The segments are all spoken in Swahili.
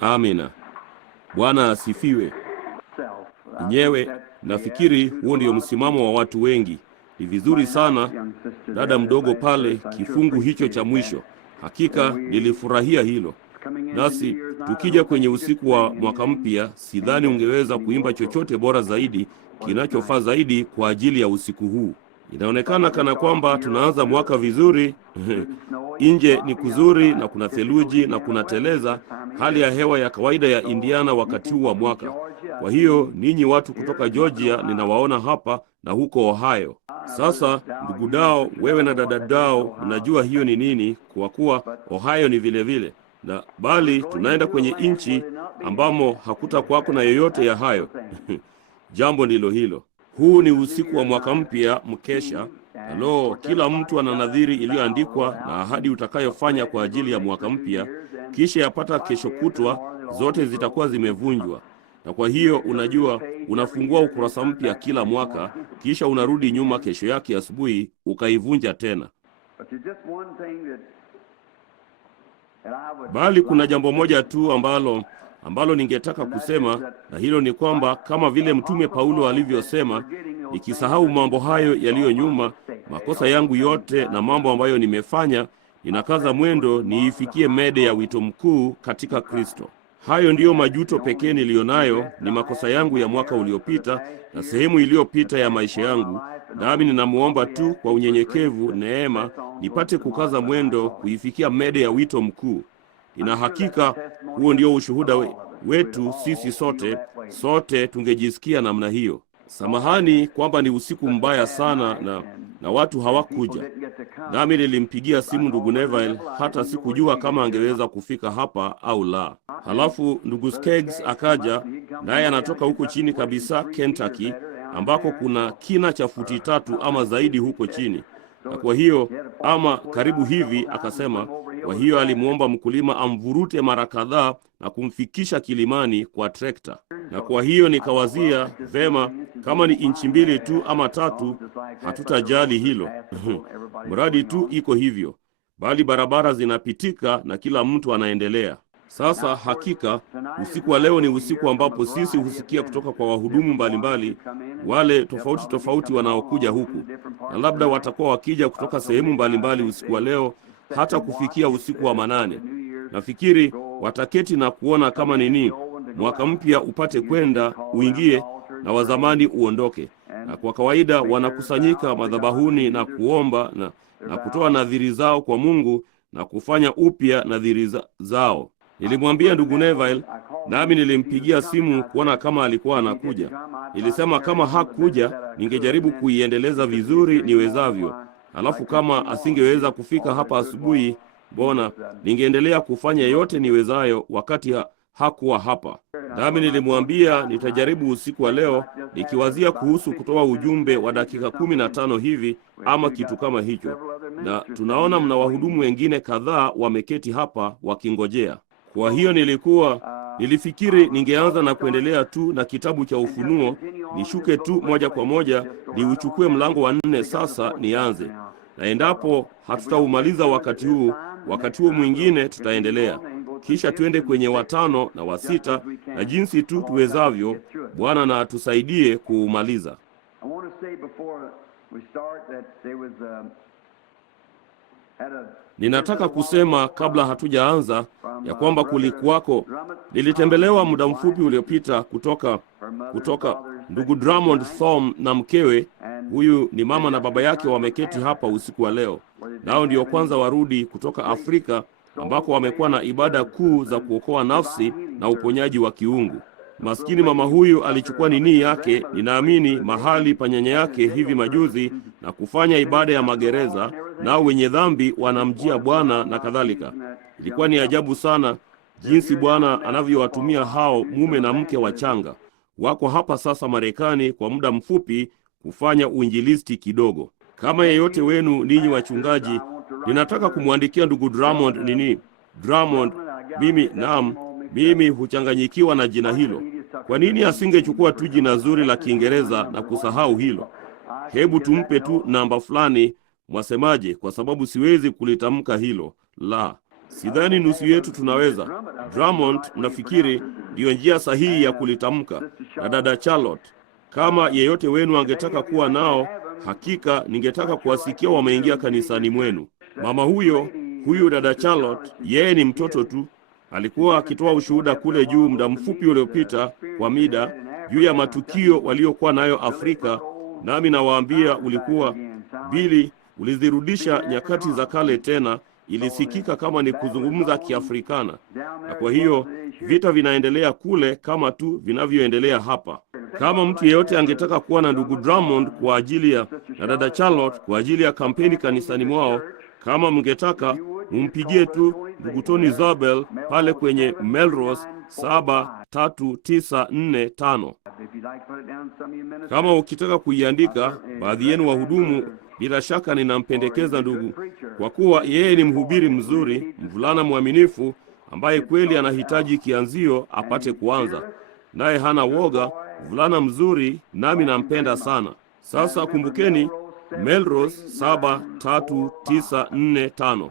Amina. Bwana asifiwe. Nyewe nafikiri huo ndio msimamo wa watu wengi. Ni vizuri sana dada mdogo pale, kifungu hicho cha mwisho. Hakika nilifurahia hilo. Nasi tukija kwenye usiku wa mwaka mpya, sidhani ungeweza kuimba chochote bora zaidi, kinachofaa zaidi kwa ajili ya usiku huu. Inaonekana kana kwamba tunaanza mwaka vizuri. Nje ni kuzuri na kuna theluji na kuna teleza, hali ya hewa ya kawaida ya Indiana wakati huu wa mwaka. Kwa hiyo ninyi watu kutoka Georgia ninawaona hapa na huko Ohio. Sasa ndugu Dao, wewe na dada Dao, mnajua hiyo ni nini, kwa kuwa Ohio ni vile vile. Na bali tunaenda kwenye nchi ambamo hakuta na yoyote ya hayo. Jambo ndilo hilo. Huu ni usiku wa mwaka mpya, mkesha. Halo, kila mtu ana nadhiri iliyoandikwa na ahadi utakayofanya kwa ajili ya mwaka mpya. Kisha yapata kesho kutwa zote zitakuwa zimevunjwa. Na kwa hiyo unajua, unafungua ukurasa mpya kila mwaka, kisha unarudi nyuma kesho yake asubuhi ukaivunja tena. Bali kuna jambo moja tu ambalo ningetaka kusema, na hilo ni kwamba kama vile Mtume Paulo alivyosema, nikisahau mambo hayo yaliyo nyuma, makosa yangu yote na mambo ambayo nimefanya, ninakaza mwendo niifikie mede ya wito mkuu katika Kristo. Hayo ndiyo majuto pekee nilionayo, ni makosa yangu ya mwaka uliopita na sehemu iliyopita ya maisha yangu. Nami ninamuomba tu kwa unyenyekevu neema nipate kukaza mwendo kuifikia mede ya wito mkuu. Ina hakika huo ndio ushuhuda wetu sisi sote tungejisikia namna hiyo. Samahani kwamba ni usiku mbaya sana na watu hawakuja. Nami nilimpigia simu ndugu Neville, hata sikujua kama angeweza kufika hapa au la. Halafu ndugu Skeggs akaja, naye anatoka huko chini kabisa Kentucky, ambako kuna kina cha futi 3 ama zaidi huko chini. Na kwa hiyo ama karibu hivi, akasema kwa hiyo alimuomba mkulima amvurute mara kadhaa na kumfikisha kilimani kwa trekta. Na kwa hiyo nikawazia, vema, kama ni inchi 2 tu ama 3, hatutajali hilo. Mradi tu iko hivyo. Bali barabara zinapitika na kila mtu anaendelea. Sasa hakika usiku wa leo ni usiku ambapo sisi husikia kutoka kwa wahudumu mbalimbali, wale tofauti wanaokuja huku, na labda watakuwa wakija kutoka sehemu mbalimbali usiku wa leo hata kufikia usiku wa manane. Nafikiri wataketi na kuona kama nini mwaka mpya upate kwenda uingie na wa zamani uondoke. Na kwa kawaida wanakusanyika madhabahuni na kuomba na kutoa nadhiri zao kwa Mungu na kufanya upya nadhiri zao. Nilimwambia ndugu Neville, nami nilimpigia simu kuona kama alikuwa anakuja. Nilisema kama hakuja, ningejaribu kuiendeleza vizuri niwezavyo. Halafu kama asingeweza kufika hapa asubuhi, bona ningeendelea kufanya yote niwezayo wakati hakuwa hapa. Nami nilimwambia nitajaribu usiku wa leo, nikiwazia kuhusu kutoa ujumbe wa dakika 15 hivi ama kitu kama hicho. Na tunaona mna wahudumu wengine kadhaa wameketi hapa wakingojea. Kwa hiyo nilifikiri ningeanza na kuendelea tu na kitabu cha Ufunuo, nishuke tu moja kwa moja, niuchukue mlango wa 4 sasa nianze. Na endapo hatutaumaliza wakati huo mwingine tutaendelea. Kisha tuende kwenye wa 5 na wa 6 na jinsi tu tuwezavyo. Bwana na atusaidie kuumaliza. Ninataka kusema kabla hatujaanza ya kwamba nilitembelewa muda mfupi uliopita kutoka ndugu Drummond Thom na mkewe. Huyu ni mama na baba yake wameketi hapa usiku wa leo. Nao ndio kwanza warudi kutoka Afrika ambako wamekuwa na ibada kuu za kuokoa nafsi na uponyaji wa kiungu. Maskini mama huyu alichukua nini yake, ninaamini mahali pa nyanya yake hivi majuzi, na kufanya ibada ya magereza, nao wenye dhambi wanamjia Bwana na kadhalika. Ilikuwa ni ajabu sana jinsi Bwana anavyowatumia hao mume na mke wachanga. Wako hapa sasa Marekani kwa muda mfupi kufanya uinjilisti kidogo. Kama yeyote wenu ninyi wachungaji, ninataka kumwandikia ndugu Drummond, mimi huchanganyikiwa na jina hilo. Kwa nini asingechukua tu jina zuri la Kiingereza na kusahau hilo? Hebu tumpe tu namba fulani, Mwasemaje? Kwa sababu siwezi kulitamka hilo. La, sidhani nusu yetu tunaweza. Drummond, mnafikiri ndiyo njia sahihi ya kulitamka. Na dada Charlotte, kama yeyote wenu angetaka kuwa nao, hakika ningetaka kuwasikia wameingia kanisani mwenu. Mama huyu dada Charlotte, yeye ni mtoto tu. Alikuwa akitoa ushuhuda kule juu muda mfupi uliopita kwa mida juu ya matukio waliokuwa nayo Afrika, nami nawaambia ulikuwa Bili, ulizirudisha nyakati za kale tena. Ilisikika kama ni kuzungumza Kiafrikana. Na kwa hiyo vita vinaendelea kule kama tu vinavyoendelea hapa. Kama mtu yeyote angetaka kuwa na ndugu Drummond kwa ajili ya na dada Charlotte kwa ajili ya kampeni kanisani mwao, kama mngetaka, mumpigie tu ndugu Tony Zabel pale kwenye Melrose 73945. Kama ukitaka kuiandika, baadhi yenu wahudumu, bila shaka ninampendekeza ndugu, kwa kuwa yeye ni mhubiri mzuri, mvulana mwaminifu ambaye kweli anahitaji kianzio apate kuanza. Naye hana woga, mvulana mzuri, nami nampenda sana. Sasa kumbukeni Melrose 73945.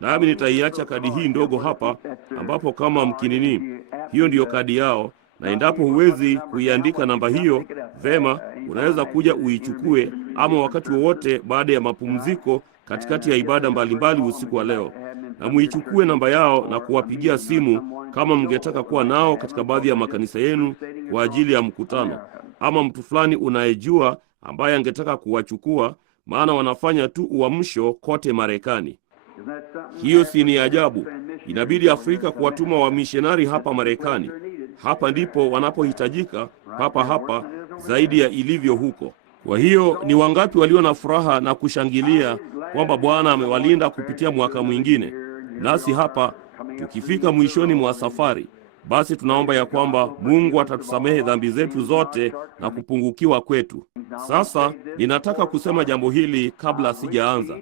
Nami nitaiacha kadi hii ndogo hapa, ambapo kama mkinini, hiyo ndiyo kadi yao. Na endapo huwezi kuiandika namba hiyo, vema, unaweza kuja uichukue, ama wakati wowote baada ya mapumziko katikati ya ibada mbalimbali usiku wa leo, na muichukue namba yao na kuwapigia simu kama mngetaka kuwa nao katika baadhi ya makanisa yenu kwa ajili ya mkutano, ama mtu fulani unayejua ambaye angetaka kuwachukua, maana wanafanya tu uamsho kote Marekani. Hiyo si ni ajabu? Inabidi Afrika kuwatuma wamishonari hapa Marekani. Hapa ndipo wanapohitajika, papa hapa, zaidi ya ilivyo huko. Kwa hiyo ni wangapi walio na furaha na kushangilia kwamba Bwana amewalinda kupitia mwaka mwingine? Nasi hapa tukifika mwishoni mwa safari, basi tunaomba ya kwamba Mungu atatusamehe dhambi zetu zote na kupungukiwa kwetu. Sasa ninataka kusema jambo hili kabla sijaanza.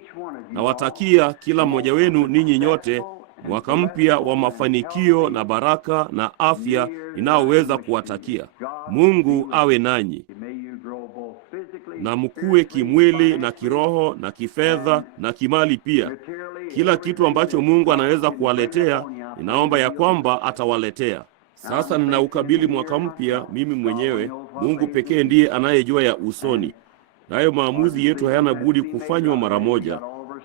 Nawatakia kila mmoja wenu ninyi nyote mwaka mpya wa mafanikio na baraka na afya inayoweza kuwatakia. Mungu awe nanyi, na mkue kimwili na kiroho na kifedha na kimali pia. Kila kitu ambacho Mungu anaweza kuwaletea, ninaomba ya kwamba atawaletea. Sasa ninaukabili mwaka mpya mimi mwenyewe. Mungu pekee ndiye anayejua ya usoni, nayo maamuzi yetu hayana budi kufanywa mara moja.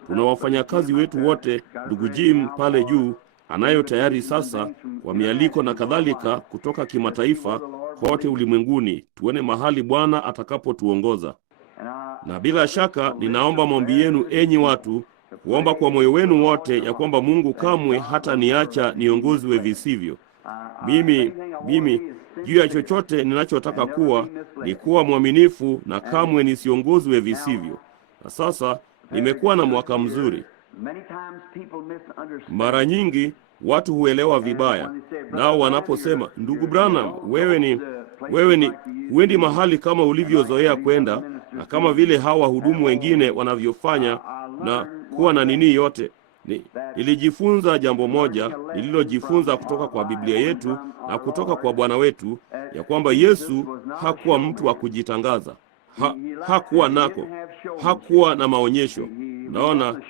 Tuna wafanyakazi wetu wote, ndugu Jim pale juu, anayo tayari sasa kwa mialiko na kadhalika kutoka kimataifa kote ulimwenguni, tuone mahali Bwana atakapotuongoza. Na bila shaka ninaomba maombi yenu enyi watu, kuomba kwa moyo wenu wote ya kwamba Mungu kamwe hata niacha niongozwe visivyo. Mimi juu ya chochote ninachotaka kuwa ni kuwa mwaminifu na kamwe nisiongozwe visivyo. Na sasa nimekuwa na mwaka mzuri. Mara nyingi watu huelewa vibaya, nao wanaposema, ndugu Branham, wewe ni huendi mahali kama ulivyozoea kwenda, na kama vile hawa wahudumu wengine wanavyofanya, na kuwa na nini yote. Nilijifunza jambo moja nililojifunza kutoka kwa Biblia yetu na kutoka kwa Bwana wetu, ya kwamba Yesu hakuwa mtu wa kujitangaza. Hakuwa na maonyesho. Naona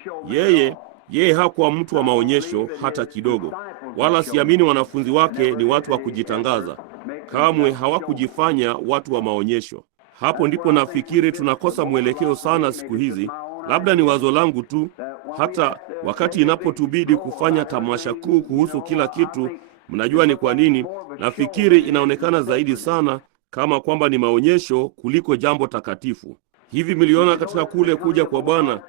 yeye hakuwa mtu wa maonyesho hata kidogo. Wala siamini wanafunzi wake ni watu wa kujitangaza. Kamwe hawakujifanya watu wa maonyesho. Hapo ndipo nafikiri tunakosa mwelekeo sana siku hizi. Labda ni wazo langu tu. Hata wakati inapotubidi kufanya tamasha kuu kuhusu kila kitu, mnajua ni kwa nini? Nafikiri inaonekana zaidi sana kama kwamba ni maonyesho kuliko jambo takatifu. Hivi miliona katika kule kuja kwa Bwana,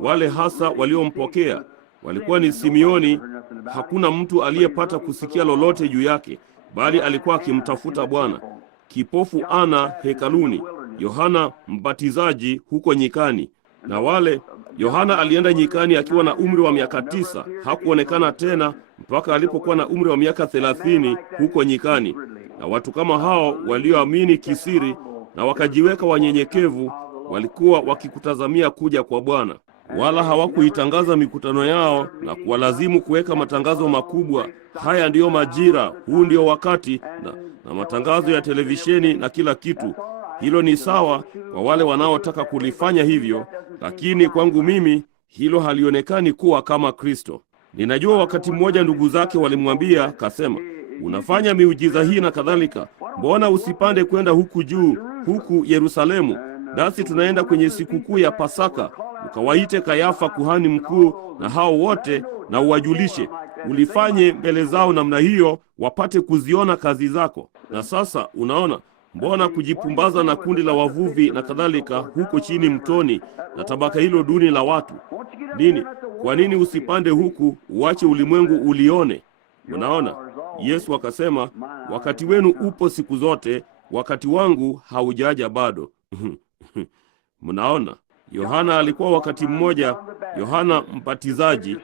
wale hasa waliompokea walikuwa ni Simeoni. Hakuna mtu aliyepata kusikia lolote juu yake, bali alikuwa akimtafuta Bwana. Kipofu Ana hekaluni, Yohana Mbatizaji huko nyikani. Na wale Yohana alienda nyikani akiwa na umri wa miaka 9, hakuonekana tena mpaka alipokuwa na umri wa miaka 30 huko nyikani. Na watu kama hao walioamini kisiri na wakajiweka wanyenyekevu walikuwa wakikutazamia kuja kwa Bwana. Wala hawakuitangaza mikutano yao na kuwalazimu kuweka matangazo makubwa, haya ndiyo majira, huu ndio wakati, na matangazo ya televisheni na kila kitu. Hilo ni sawa kwa wale wanaotaka kulifanya hivyo, lakini kwangu mimi hilo halionekani kuwa kama Kristo. Ninajua wakati mmoja ndugu zake walimwambia, kasema, unafanya miujiza hii na kadhalika, mbona usipande kwenda huku juu, huku Yerusalemu, nasi tunaenda kwenye sikukuu ya Pasaka, ukawaite Kayafa kuhani mkuu na hao wote, na uwajulishe, ulifanye mbele zao namna hiyo, wapate kuziona kazi zako. Na sasa unaona, mbona kujipumbaza na kundi la wavuvi na kadhalika huko chini mtoni na tabaka hilo duni la watu? Nini? Kwa nini usipande huku uache ulimwengu ulione? Unaona? Yesu akasema, wakati wenu upo siku zote, wakati wangu haujaja bado. Mnaona? Yohana alikuwa wakati mmoja Yohana Mbatizaji.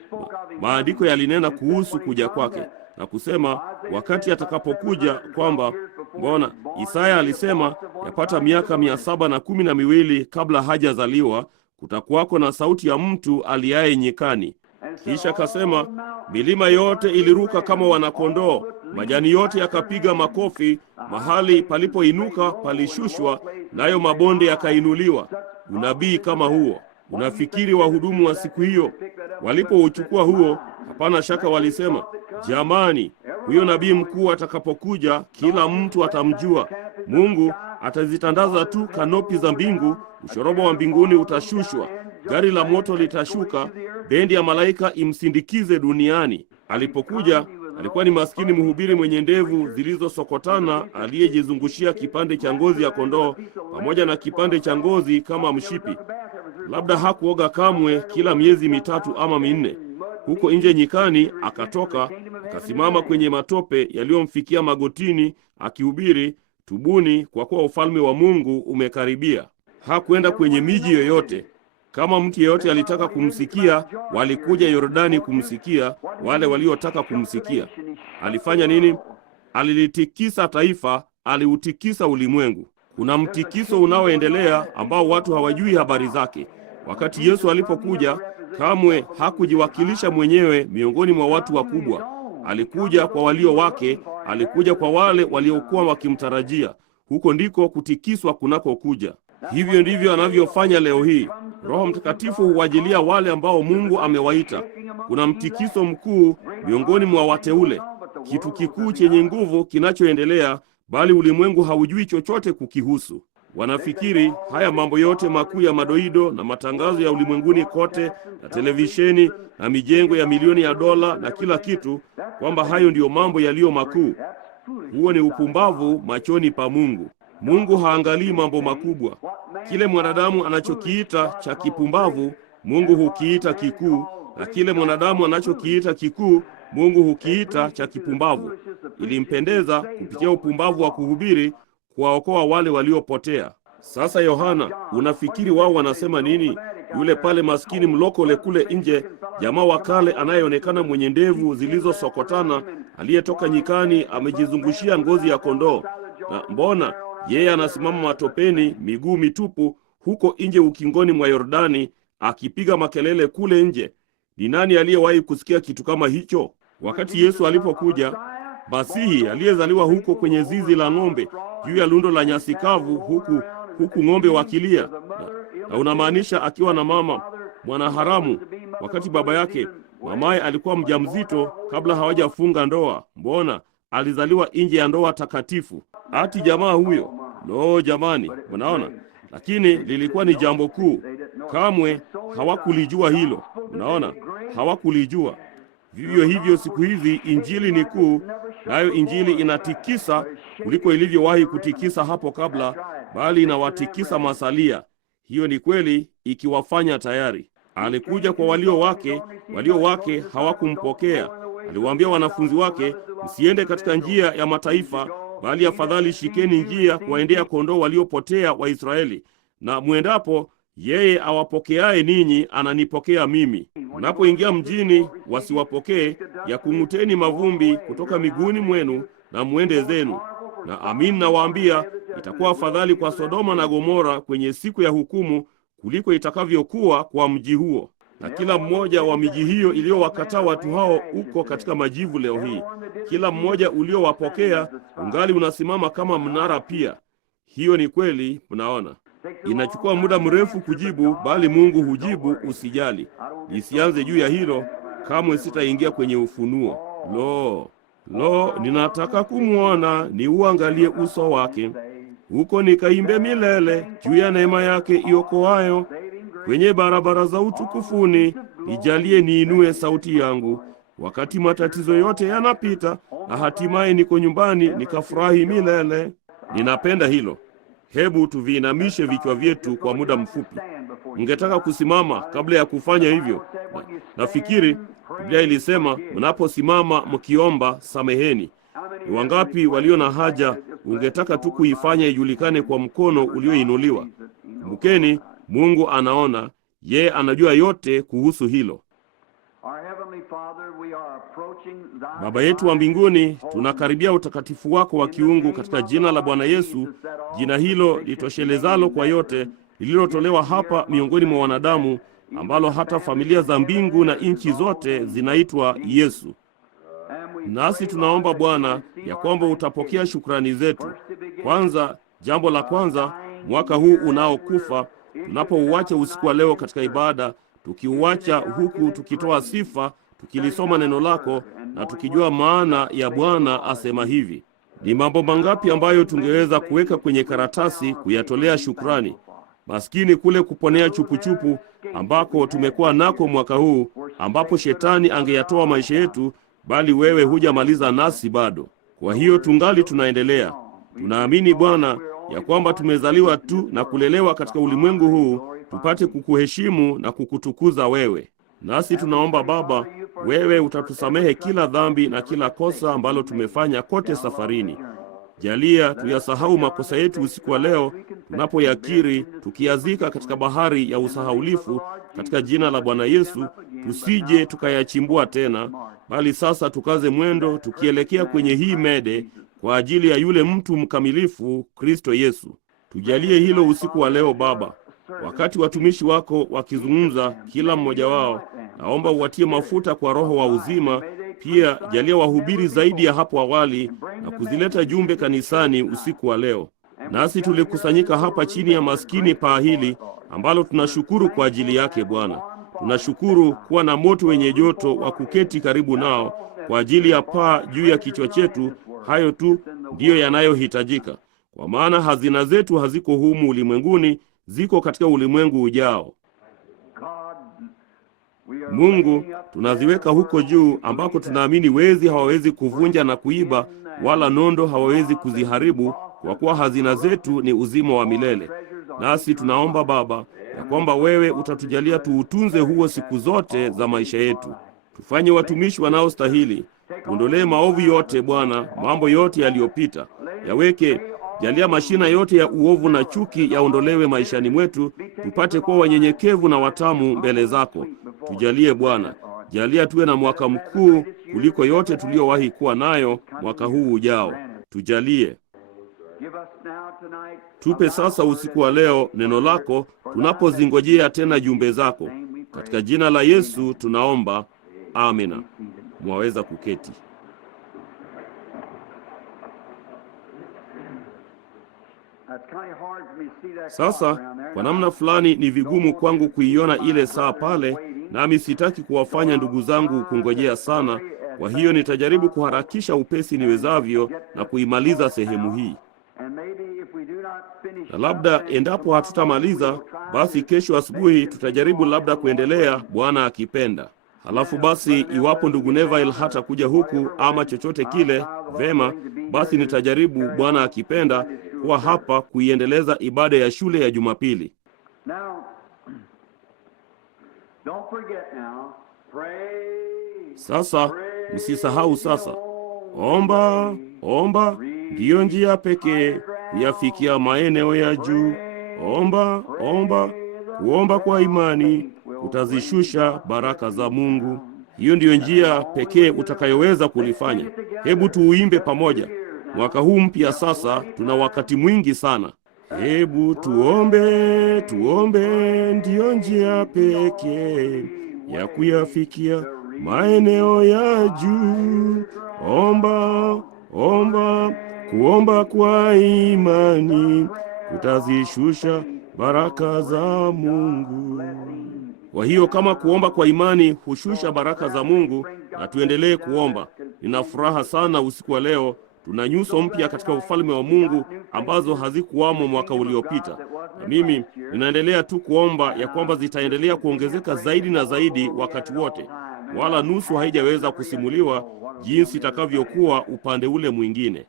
Maandiko yalinena kuhusu kuja kwake na kusema wakati atakapokuja kwamba, mbona Isaya alisema yapata miaka 712 kabla hajazaliwa kutakuwako na sauti ya mtu aliaye nyikani. Kisha kasema milima yote iliruka kama wanakondoo, majani yote yakapiga makofi, mahali palipoinuka palishushwa, nayo mabonde yakainuliwa. Unabii kama huo. Unafikiri wahudumu wa siku hiyo walipouchukua huo, hapana shaka walisema, jamani, huyo nabii mkuu atakapokuja kila mtu atamjua. Mungu atazitandaza tu kanopi za mbingu, ushoroba wa mbinguni utashushwa, gari la moto litashuka, bendi ya malaika imsindikize duniani. Alipokuja alikuwa ni maskini mhubiri mwenye ndevu zilizosokotana aliyejizungushia kipande cha ngozi ya kondoo pamoja na kipande cha ngozi kama mshipi. Labda hakuoga kamwe kila miezi 3 ama 4. Huko nje nyikani akatoka, akasimama kwenye matope yaliyomfikia magotini akihubiri, tubuni kwa kuwa ufalme wa Mungu umekaribia. Hakuenda kwenye miji yoyote. Kama mtu yeyote alitaka kumsikia, walikuja Yordani kumsikia, wale waliotaka kumsikia. Alifanya nini? Alilitikisa taifa, aliutikisa ulimwengu. Kuna mtikiso unaoendelea ambao watu hawajui habari zake. Wakati Yesu alipokuja, kamwe hakujiwakilisha mwenyewe miongoni mwa watu wakubwa. Alikuja kwa walio wake, alikuja kwa wale waliokuwa wakimtarajia. Huko ndiko kutikiswa kunakokuja. Hivyo ndivyo anavyofanya leo hii. Roho Mtakatifu huwajilia wale ambao Mungu amewaita. Kuna mtikiso mkuu miongoni mwa wateule, kitu kikuu chenye nguvu kinachoendelea, bali ulimwengu haujui chochote kukihusu. Wanafikiri haya mambo yote makuu ya madoido na matangazo ya ulimwenguni kote na televisheni na mijengo ya milioni ya dola na kila kitu, kwamba hayo ndiyo mambo yaliyo makuu. Huo ni upumbavu machoni pa Mungu. Mungu haangalii mambo makubwa. Kile mwanadamu anachokiita cha kipumbavu, Mungu hukiita kikuu, na kile mwanadamu anachokiita kikuu, Mungu hukiita cha kipumbavu. Ilimpendeza kupitia upumbavu wa kuhubiri kuwaokoa wale waliopotea. Sasa Yohana, unafikiri wao wanasema nini? Yule pale maskini mlokole kule nje, jamaa wa kale anayeonekana mwenye ndevu zilizosokotana, aliyetoka nyikani, amejizungushia ngozi ya kondoo. Na mbona yeye anasimama matopeni, miguu mitupu, huko nje ukingoni mwa Yordani, akipiga makelele kule nje? Ni nani aliyewahi kusikia kitu kama hicho? Wakati Yesu alipokuja, Masihi aliyezaliwa huko kwenye zizi la ng'ombe, juu ya lundo la nyasi kavu, huku ng'ombe wakilia, na unamaanisha akiwa na mama mwanaharamu, wakati baba yake mamaye alikuwa mjamzito kabla hawajafunga ndoa. Mbona alizaliwa nje ya ndoa takatifu? Ati jamaa huyo, no jamani, unaona? Lakini lilikuwa ni jambo kuu. Kamwe hawakulijua hilo. Unaona, hawakulijua. Vivyo hivyo siku hizi injili ni kuu, nayo injili inatikisa kuliko ilivyowahi kutikisa hapo kabla, bali inawatikisa masalia. Hiyo ni kweli, ikiwafanya tayari. Alikuja kwa walio wake hawakumpokea. Aliwaambia wanafunzi wake, msiende katika njia ya mataifa, bali afadhali shikeni njia kuwaendea kondoo waliopotea wa Israeli. Na mwendapo, yeye awapokeaye ninyi ananipokea mimi. Mnapoingia mjini, wasiwapokee, yakung'uteni mavumbi kutoka miguuni mwenu na mwende zenu. Na amin nawaambia, itakuwa afadhali kwa Sodoma na Gomora kwenye siku ya hukumu kuliko itakavyokuwa kwa mji huo. Na kila mmoja wa miji hiyo iliyowakataa watu hao uko katika majivu leo hii. Kila mmoja uliowapokea ungali unasimama kama mnara pia. Hiyo ni kweli, mnaona. Inachukua muda mrefu kujibu, bali Mungu hujibu, usijali. Nisianze juu ya hilo, kamwe sitaingia kwenye ufunuo. Ninataka kumwona, niuangalie uso wake. Huko nikaimbe milele juu ya neema yake iokoayo. Kwenye barabara za utukufuni, nijalie niinue sauti yangu. Wakati matatizo yote yanapita, na hatimaye niko nyumbani nikafurahi milele. Ninapenda hilo. Hebu tuviinamishe vichwa vyetu kwa muda mfupi. Ungetaka kusimama kabla ya kufanya hivyo? Nafikiri Biblia ilisema, mnaposimama mkiomba, sameheni. Ni wangapi walio na haja ungetaka tu kuifanya ijulikane kwa mkono ulioinuliwa? Kumbukeni, Mungu anaona, yeye anajua yote kuhusu hilo. Baba yetu wa mbinguni, tunakaribia utakatifu wako wa kiungu katika jina la Bwana Yesu, jina hilo litoshelezalo kwa yote, lililotolewa hapa miongoni mwa wanadamu, ambalo hata familia za mbingu na nchi zote zinaitwa Yesu. Nasi tunaomba Bwana ya kwamba utapokea shukrani zetu. Kwanza, jambo la kwanza, mwaka huu unaokufa, tunapouacha usiku wa leo katika ibada, tukiuacha huku tukitoa sifa, tukilisoma neno lako na tukijua maana ya Bwana asema hivi. Ni mambo mangapi ambayo tungeweza kuweka kwenye karatasi kuyatolea shukrani? Maskini kule kuponea chupuchupu ambako tumekuwa nako mwaka huu, ambapo shetani angeyatoa maisha yetu, bali wewe hujamaliza nasi bado. Kwa hiyo tungali tunaendelea. Tunaamini Bwana ya kwamba tumezaliwa tu na kulelewa katika ulimwengu huu tupate kukuheshimu na kukutukuza wewe. Nasi tunaomba Baba, wewe utatusamehe kila dhambi na kila kosa ambalo tumefanya kote safarini. Jalia tuyasahau makosa yetu usiku wa leo, tunapoyakiri tukiazika katika bahari ya usahaulifu katika jina la Bwana Yesu, tusije tukayachimbua tena, bali sasa tukaze mwendo tukielekea kwenye hii mede kwa ajili ya yule mtu mkamilifu, Kristo Yesu. Tujalie hilo usiku wa leo Baba. Wakati watumishi wako wakizungumza, kila mmoja wao, naomba uwatie mafuta kwa Roho wa uzima. Pia jalia wahubiri zaidi ya hapo awali na kuzileta jumbe kanisani usiku wa leo. Nasi tulikusanyika hapa chini ya maskini paa hili ambalo tunashukuru kwa ajili yake Bwana. Tunashukuru kuwa na moto wenye joto wa kuketi karibu nao kwa ajili ya paa juu ya kichwa chetu. Hayo tu ndiyo yanayohitajika, kwa maana hazina zetu haziko humu ulimwenguni, ziko katika ulimwengu ujao. Mungu, tunaziweka huko juu ambako tunaamini wezi hawawezi kuvunja na kuiba, wala nondo hawawezi kuziharibu, kwa kuwa hazina zetu ni uzima wa milele. Nasi tunaomba Baba ya kwamba wewe utatujalia tuutunze huo siku zote za maisha yetu. Tufanye watumishi wanaostahili. Tuondolee maovu yote Bwana, mambo yote yaliyopita. Yaweke, jalia mashina yote ya uovu na chuki yaondolewe maishani mwetu, tupate kuwa wanyenyekevu na watamu mbele zako. Tujalie Bwana, jalia tuwe na mwaka mkuu kuliko yote tuliowahi kuwa nayo mwaka huu ujao. Tujalie. Tupe sasa usiku wa leo neno lako, tunapozingojea tena jumbe zako. Katika jina la Yesu tunaomba. Amina. Mwaweza kuketi. Sasa kwa namna fulani ni vigumu kwangu kuiona ile saa pale, nami sitaki kuwafanya ndugu zangu kungojea sana. Kwa hiyo nitajaribu kuharakisha upesi niwezavyo na kuimaliza sehemu hii. Na labda endapo hatutamaliza, basi kesho asubuhi tutajaribu labda kuendelea, Bwana akipenda. Halafu basi iwapo ndugu Neville hata kuja huku ama chochote kile, vema, basi nitajaribu Bwana akipenda kuwa hapa kuiendeleza ibada ya shule ya Jumapili. Sasa msisahau sasa. Omba ndiyo njia pekee kuyafikia maeneo ya juu. Kuomba kwa imani utazishusha baraka za Mungu. Hiyo ndiyo njia pekee utakayoweza kulifanya. Hebu tuuimbe pamoja. Mwaka huu mpya sasa, tuna wakati mwingi sana. Hebu tuombe ndiyo njia pekee ya kuyafikia maeneo ya juu. Kuomba kwa imani utazishusha baraka za Mungu. Kwa hiyo kama kuomba kwa imani hushusha baraka za Mungu, na tuendelee kuomba. Nina furaha sana usiku wa leo. Tuna nyuso mpya katika ufalme wa Mungu ambazo hazikuwamo mwaka uliopita, na mimi ninaendelea tu kuomba ya kwamba zitaendelea kuongezeka zaidi na zaidi wakati wote, wala nusu haijaweza kusimuliwa jinsi itakavyokuwa upande ule mwingine.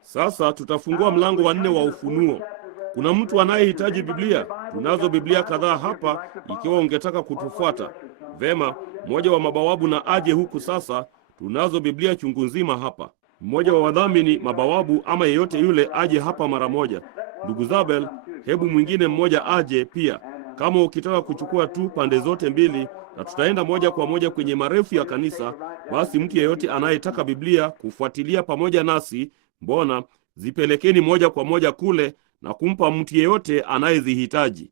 Sasa tutafungua mlango wa 4 wa Ufunuo. Kuna mtu anayehitaji Biblia? Tunazo Biblia kadhaa hapa ikiwa ungetaka kutufuata. Vema, mmoja wa mabawabu na aje huku sasa. Tunazo Biblia chungu nzima hapa. Mmoja wa wadhamini mabawabu ama yeyote yule aje hapa mara moja. Ndugu Zabel, hebu mwingine mmoja aje pia, kama ukitaka kuchukua tu pande zote mbili, na tutaenda moja kwa moja kwenye marefu ya kanisa. Basi mtu yeyote anayetaka Biblia kufuatilia pamoja nasi, mbona zipelekeni moja kwa moja kule na kumpa mtu yeyote anayezihitaji.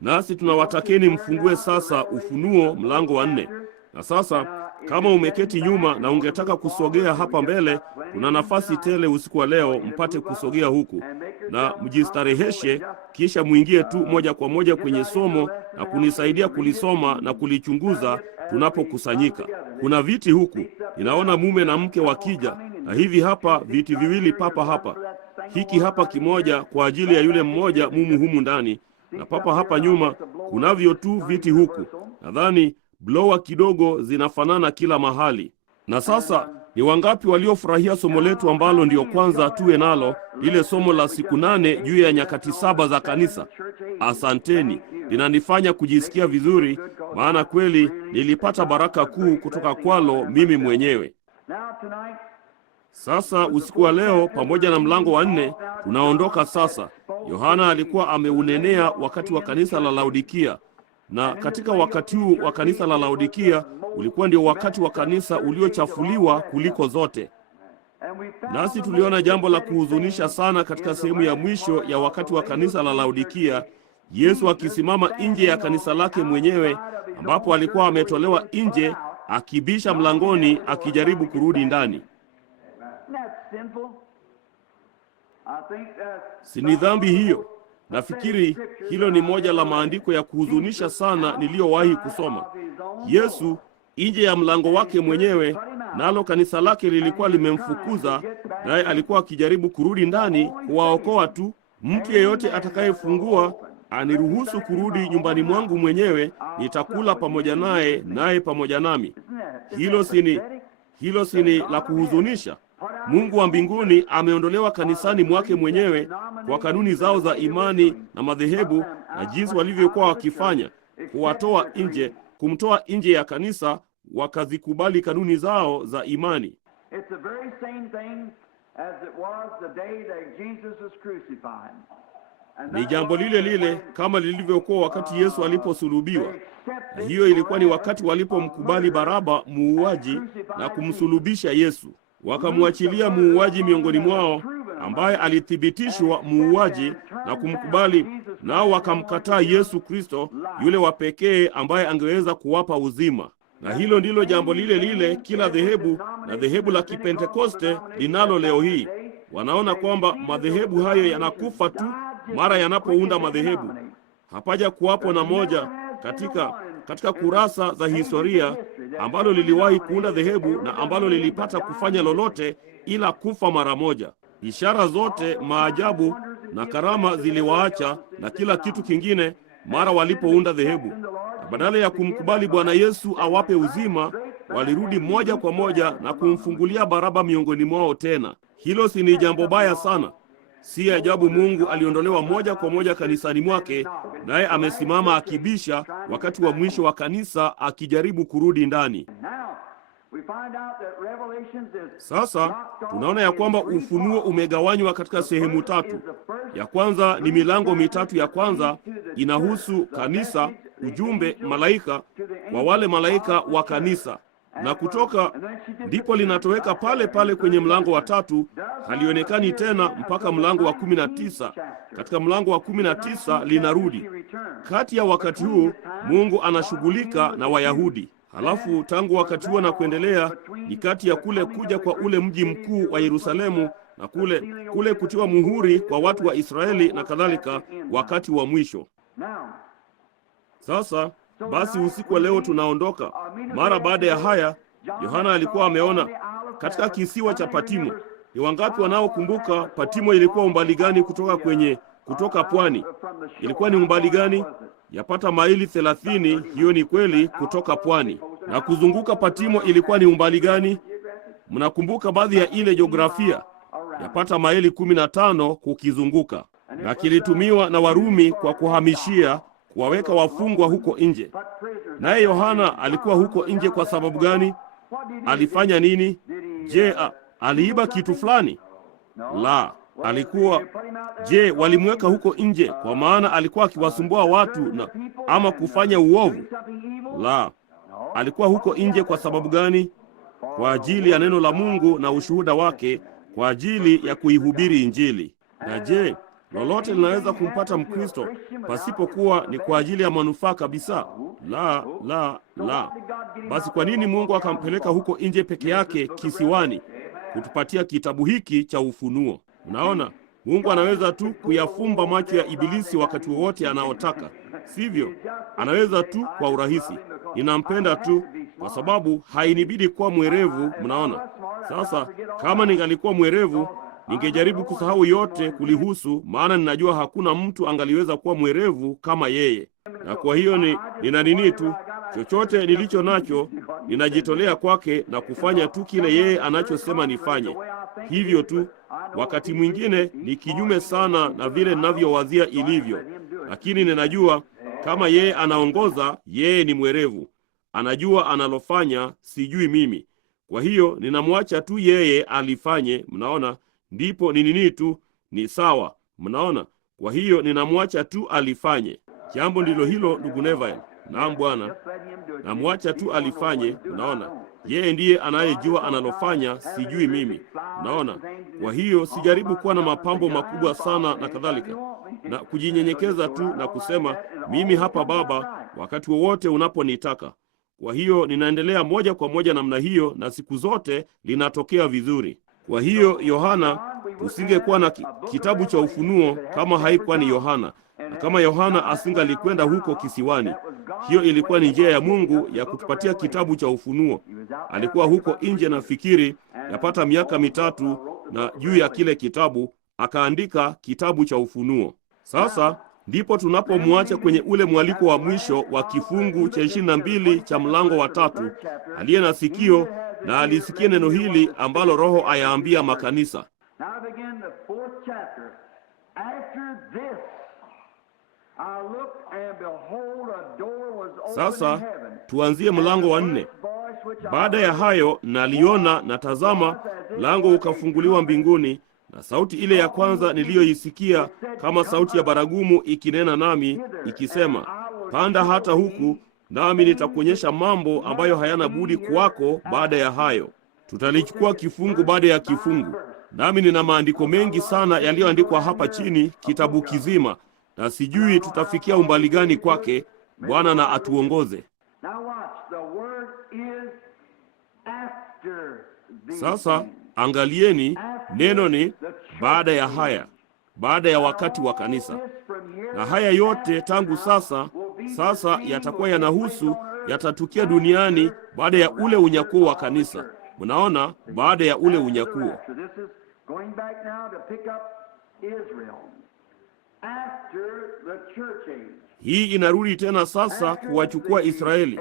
Nasi tunawatakeni mfungue sasa Ufunuo mlango wa 4. Na sasa kama umeketi nyuma na ungetaka kusogea hapa mbele, kuna nafasi tele usiku wa leo mpate kusogea huku na mjistareheshe, kisha muingie tu moja kwa moja kwenye somo na kunisaidia kulisoma na kulichunguza tunapokusanyika. Kuna viti huku, ninaona mume na mke wakija, na hivi hapa viti viwili papa hapa. Hiki hapa kimoja kwa ajili ya yule mmoja humu ndani, na papa hapa nyuma kunavyo tu viti huku. Nadhani blowa kidogo zinafanana kila mahali. Na sasa ni wangapi waliofurahia somo letu ambalo ndio kwanza tuwe nalo, lile somo la siku 8 juu ya nyakati 7 za kanisa? Asanteni, linanifanya kujisikia vizuri, maana kweli nilipata baraka kuu kutoka kwalo mimi mwenyewe. Sasa usiku wa leo, pamoja na mlango wa 4, tunaondoka sasa. Yohana alikuwa ameunenea wakati wa kanisa la Laodikia, na katika wakati huu wa kanisa la Laodikia ulikuwa ndio wakati wa kanisa uliochafuliwa kuliko zote. Nasi tuliona jambo la kuhuzunisha sana katika sehemu ya mwisho ya wakati wa kanisa la Laodikia, Yesu akisimama nje ya kanisa lake mwenyewe, ambapo alikuwa ametolewa nje, akibisha mlangoni, akijaribu kurudi ndani. Si ni dhambi hiyo? Nafikiri hilo ni moja la maandiko ya kuhuzunisha sana niliyowahi kusoma. Yesu nje ya mlango wake mwenyewe, nalo kanisa lake lilikuwa limemfukuza, naye alikuwa akijaribu kurudi ndani kuwaokoa tu. Mtu yeyote atakayefungua aniruhusu kurudi nyumbani mwangu mwenyewe, nitakula pamoja naye, naye pamoja nami. Hilo si ni la kuhuzunisha? Mungu wa mbinguni ameondolewa kanisani mwake mwenyewe kwa kanuni zao za imani na madhehebu na jinsi walivyokuwa wakifanya, kuwatoa nje, kumtoa nje ya kanisa, wakazikubali kanuni zao za imani. Ni jambo lile lile kama lilivyokuwa wakati Yesu aliposulubiwa. Na hiyo ilikuwa ni wakati walipomkubali Baraba muuaji na kumsulubisha Yesu. Wakamwachilia muuaji miongoni mwao ambaye alithibitishwa muuaji na kumkubali, nao wakamkataa Yesu Kristo, yule wa pekee ambaye angeweza kuwapa uzima. Na hilo ndilo jambo lile lile kila dhehebu na dhehebu la Kipentekoste linalo leo hii. Wanaona kwamba madhehebu hayo yanakufa tu mara yanapounda madhehebu. Hapaja kuwapo na moja katika kurasa za historia ambalo liliwahi kuunda dhehebu na ambalo lilipata kufanya lolote ila kufa mara moja. Ishara zote, maajabu na karama ziliwaacha na kila kitu kingine mara walipounda dhehebu. Na badala ya kumkubali Bwana Yesu awape uzima, walirudi moja kwa moja na kumfungulia Baraba miongoni mwao tena. Hilo si ni jambo baya sana? Si ajabu Mungu aliondolewa moja kwa moja kanisani mwake, naye amesimama akibisha wakati wa mwisho wa kanisa, akijaribu kurudi ndani. Sasa tunaona ya kwamba Ufunuo umegawanywa katika sehemu 3. Ya kwanza ni milango mitatu. Ya kwanza inahusu kanisa, ujumbe, malaika, wa wale malaika wa kanisa, na kutoka ndipo linatoweka pale pale kwenye mlango wa 3, halionekani tena mpaka mlango wa 19. Katika mlango wa 19 linarudi. Kati ya wakati huu Mungu anashughulika na Wayahudi. Halafu tangu wakati huo na kuendelea ni kati ya kule kuja kwa ule mji mkuu wa Yerusalemu na kule kutiwa muhuri kwa watu wa Israeli na kadhalika, wakati wa mwisho. Sasa basi, usiku wa leo tunaondoka. Mara baada ya haya, Yohana alikuwa ameona katika kisiwa cha Patimo. Ni wangapi wanaokumbuka Patimo ilikuwa umbali gani kutoka pwani? Ilikuwa ni umbali gani? Yapata maili 30, hiyo ni kweli, kutoka pwani. Na kuzunguka Patimo ilikuwa ni umbali gani? Mnakumbuka baadhi ya ile jiografia? Yapata maili 15 kukizunguka. Na kilitumiwa na Warumi kwa kuhamishia, kuwaweka wafungwa huko nje. Naye Yohana alikuwa huko nje kwa sababu gani? Alifanya nini? Je, aliiba kitu fulani? La, alikuwa walimweka huko nje kwa maana alikuwa akiwasumbua watu ama kufanya uovu? La, alikuwa huko nje kwa sababu gani? Kwa ajili ya neno la Mungu na ushuhuda wake, kwa ajili ya kuihubiri Injili. Na je, lolote linaweza kumpata Mkristo pasipokuwa ni kwa ajili ya manufaa kabisa? La, la, la. Basi kwa nini Mungu akampeleka huko nje peke yake kisiwani kutupatia kitabu hiki cha Ufunuo? Unaona, Mungu anaweza tu kuyafumba macho ya Ibilisi wakati wowote anaotaka, sivyo? Anaweza tu kwa urahisi. Ninampenda tu kwa sababu hainibidi kuwa mwerevu. Mnaona? Sasa kama ningalikuwa mwerevu, ningejaribu kusahau yote kulihusu, maana ninajua hakuna mtu angaliweza kuwa mwerevu kama yeye. Na kwa hiyo nina nini tu, chochote nilicho nacho ninajitolea kwake na kufanya tu kile yeye anachosema nifanye. Hivyo tu. Wakati mwingine ni kinyume sana na vile ninavyowazia ilivyo, lakini ninajua kama yeye anaongoza, yeye ni mwerevu, anajua analofanya, sijui mimi. Kwa hiyo ninamwacha tu yeye alifanye. Mnaona? Ndipo ni nini tu, ni sawa. Mnaona? Kwa hiyo ninamwacha tu alifanye. Jambo ndilo hilo, ndugu Neville. Naam Bwana, namwacha tu alifanye. Unaona, yeye ndiye anayejua analofanya, sijui mimi. Unaona, kwa hiyo sijaribu kuwa na mapambo makubwa sana na kadhalika, na kujinyenyekeza tu na kusema mimi hapa Baba, wakati wowote unaponitaka. Kwa hiyo ninaendelea moja kwa moja namna hiyo, na siku zote linatokea vizuri. Kwa hiyo Yohana, usingekuwa na kitabu cha Ufunuo kama haikuwa ni Yohana. Na kama Yohana asingalikwenda huko kisiwani, hiyo ilikuwa ni njia ya Mungu ya kutupatia kitabu cha Ufunuo. Alikuwa huko nje, na fikiri yapata miaka 3, na juu ya kile kitabu akaandika kitabu cha Ufunuo. Sasa ndipo tunapomwacha kwenye ule mwaliko wa mwisho wa kifungu cha 22 cha mlango wa 3. Aliye na sikio na alisikie neno hili ambalo Roho ayaambia makanisa. Sasa tuanzie mlango wa 4. Baada ya hayo naliona, na tazama, mlango ukafunguliwa mbinguni, na sauti ile ya kwanza niliyoisikia kama sauti ya baragumu ikinena nami ikisema, panda hata huku, nami nitakuonyesha mambo ambayo hayana budi kuwako baada ya hayo. Tutalichukua kifungu baada ya kifungu, nami nina maandiko mengi sana yaliyoandikwa hapa chini, kitabu kizima, na sijui tutafikia umbali gani kwake. Bwana na atuongoze. Sasa angalieni, neno ni baada ya haya, baada ya wakati wa kanisa. Na haya yote tangu sasa yatakuwa yanahusu, yatatukia duniani baada ya ule unyakuo wa kanisa. Mnaona, baada ya ule unyakuo. Hii inarudi tena sasa kuwachukua Israeli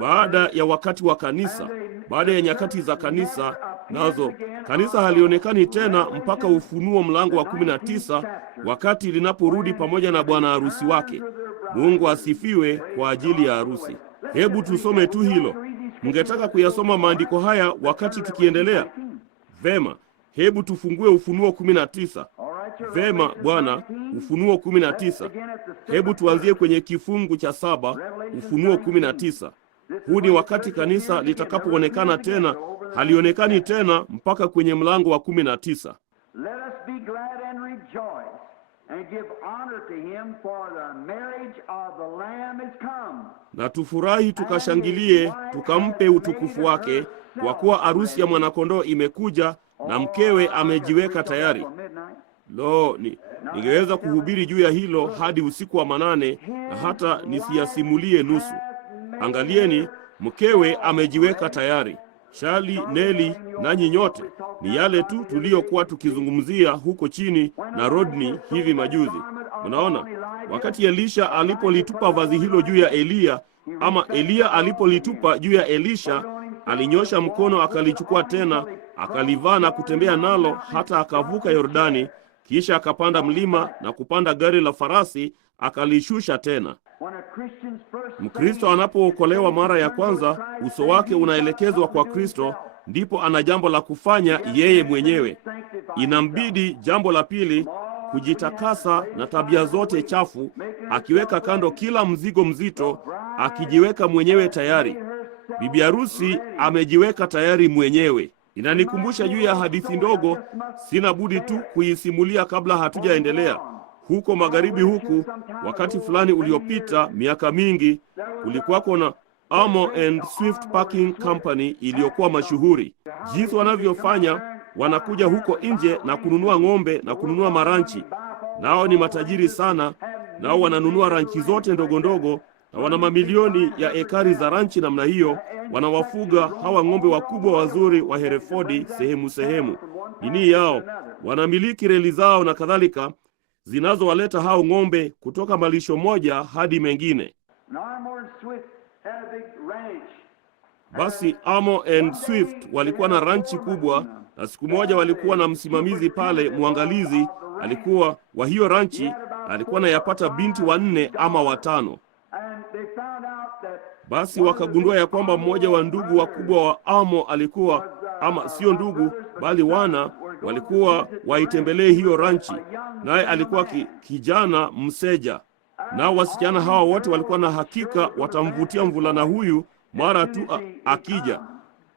baada ya wakati wa kanisa, baada ya nyakati za kanisa. Nazo kanisa halionekani tena mpaka Ufunuo mlango wa 19, wakati linaporudi pamoja na bwana harusi wake. Mungu asifiwe kwa ajili ya harusi. Hebu tusome tu hilo. Mngetaka kuyasoma maandiko haya wakati tukiendelea? Vema, hebu tufungue Ufunuo 19. Vema Bwana, Ufunuo 19. Hebu tuanzie kwenye kifungu cha 7, Ufunuo 19. Huu ni wakati kanisa litakapoonekana tena. Halionekani tena mpaka kwenye mlango wa 19. Na tufurahi tukashangilie, tukampe utukufu wake, kwa kuwa arusi ya mwanakondoo imekuja na mkewe amejiweka tayari. Lo, ningeweza kuhubiri juu ya hilo hadi usiku wa manane, na hata nisiyasimulie nusu. Angalieni, mkewe amejiweka tayari. Shali, Neli, nanyi nyote, ni yale tu tuliyokuwa tukizungumzia huko chini na Rodney hivi majuzi. Unaona, wakati Elisha alipolitupa vazi hilo juu ya Eliya, ama Eliya alipolitupa juu ya Elisha, alinyosha mkono akalichukua tena, akalivaa na kutembea nalo hata akavuka Yordani, kisha akapanda mlima na kupanda gari la farasi akalishusha tena. Mkristo anapookolewa mara ya kwanza, uso wake unaelekezwa kwa Kristo, ndipo ana jambo la kufanya yeye mwenyewe. Inambidi jambo la pili, kujitakasa na tabia zote chafu, akiweka kando kila mzigo mzito, akijiweka mwenyewe tayari. Bibi harusi amejiweka tayari mwenyewe. Inanikumbusha juu ya hadithi ndogo, sina budi tu kuisimulia kabla hatujaendelea. Huko magharibi huku, wakati fulani uliopita, miaka mingi, kulikuwako na Amo and Swift Packing Company iliyokuwa mashuhuri. Jinsi wanavyofanya, wanakuja huko nje na kununua ng'ombe na kununua maranchi. Nao ni matajiri sana, nao wananunua ranchi zote ndogo ndogo, na wana mamilioni ya ekari za ranchi namna hiyo. Wanawafuga hawa ng'ombe wakubwa wazuri wa Hereford sehemu. Nini yao, wanamiliki reli zao na kadhalika, zinazowaleta hao ng'ombe kutoka malisho moja hadi mengine. Basi Amo and Swift walikuwa na ranchi kubwa, na siku moja walikuwa na msimamizi pale, mwangalizi alikuwa wa hiyo ranchi, alikuwa na yapata binti 4 ama 5. Basi wakagundua ya kwamba mmoja wa ndugu wakubwa wa Amo alikuwa, ama sio ndugu bali wana, walikuwa waitembelee hiyo ranchi, naye alikuwa kijana mseja. Nao wasichana hawa wote walikuwa na hakika watamvutia mvulana huyu mara tu akija.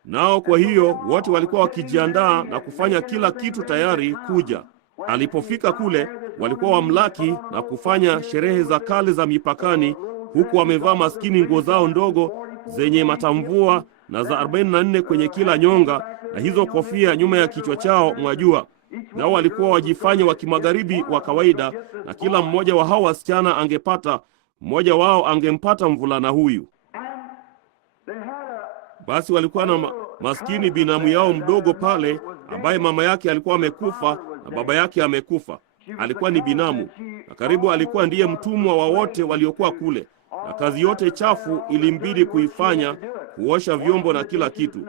Nao kwa hiyo wote walikuwa wakijiandaa na kufanya kila kitu tayari kuja. Alipofika kule, walikuwa wamlaki na kufanya sherehe za kale za mipakani, huku wamevaa maskini nguo zao ndogo zenye matamvua na za 44 kwenye kila nyonga, na hizo kofia nyuma ya kichwa chao, mwajua. Nao walikuwa wajifanya wa kimagharibi wa kawaida, na kila mmoja wa hao wasichana mmoja wao angempata mvulana huyu. Basi walikuwa na maskini binamu yao mdogo pale, ambaye mama yake alikuwa amekufa na baba yake amekufa. Alikuwa ni binamu, na karibu alikuwa ndiye mtumwa wa wote waliokuwa kule, na kazi yote chafu ilimbidi kuifanya, kuosha vyombo na kila kitu.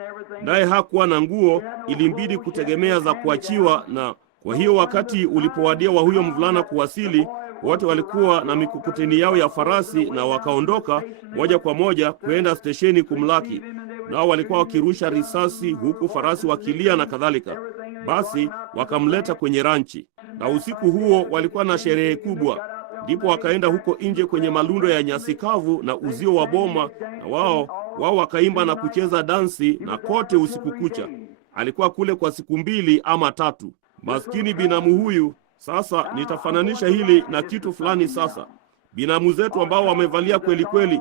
Naye hakuwa na nguo, ilimbidi kutegemea za kuachiwa. Na kwa hiyo wakati ulipowadia wa huyo mvulana kuwasili, wote walikuwa na mikokoteni yao ya farasi, na wakaondoka moja kwa moja kwenda stesheni kumlaki. Nao walikuwa wakirusha risasi huku farasi wakilia na kadhalika. Basi wakamleta kwenye ranchi, na usiku huo walikuwa na sherehe kubwa. Ndipo wakaenda huko nje kwenye malundo ya nyasi kavu na uzio wa boma, na wao wakaimba na kucheza dansi, na kote usiku kucha. Alikuwa kule kwa siku 2 ama 3. Maskini binamu huyu. Sasa nitafananisha hili na kitu fulani. Sasa binamu zetu ambao wamevalia kweli kweli,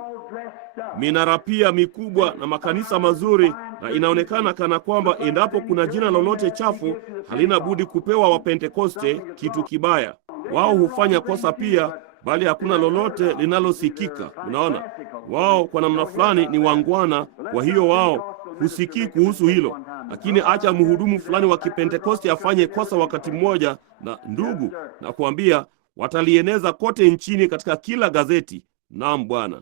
minara pia mikubwa na makanisa mazuri, na inaonekana kana kwamba endapo kuna jina lolote chafu, halina budi kupewa Wapentekoste kitu kibaya. Wao hufanya kosa pia, bali hakuna lolote linalosikika. Unaona, wao kwa namna fulani ni wangwana, kwa hiyo wao husikii kuhusu hilo. Lakini acha mhudumu fulani wa Kipentekoste afanye kosa wakati mmoja, na ndugu, na kuambia watalieneza kote nchini katika kila gazeti. Naam Bwana.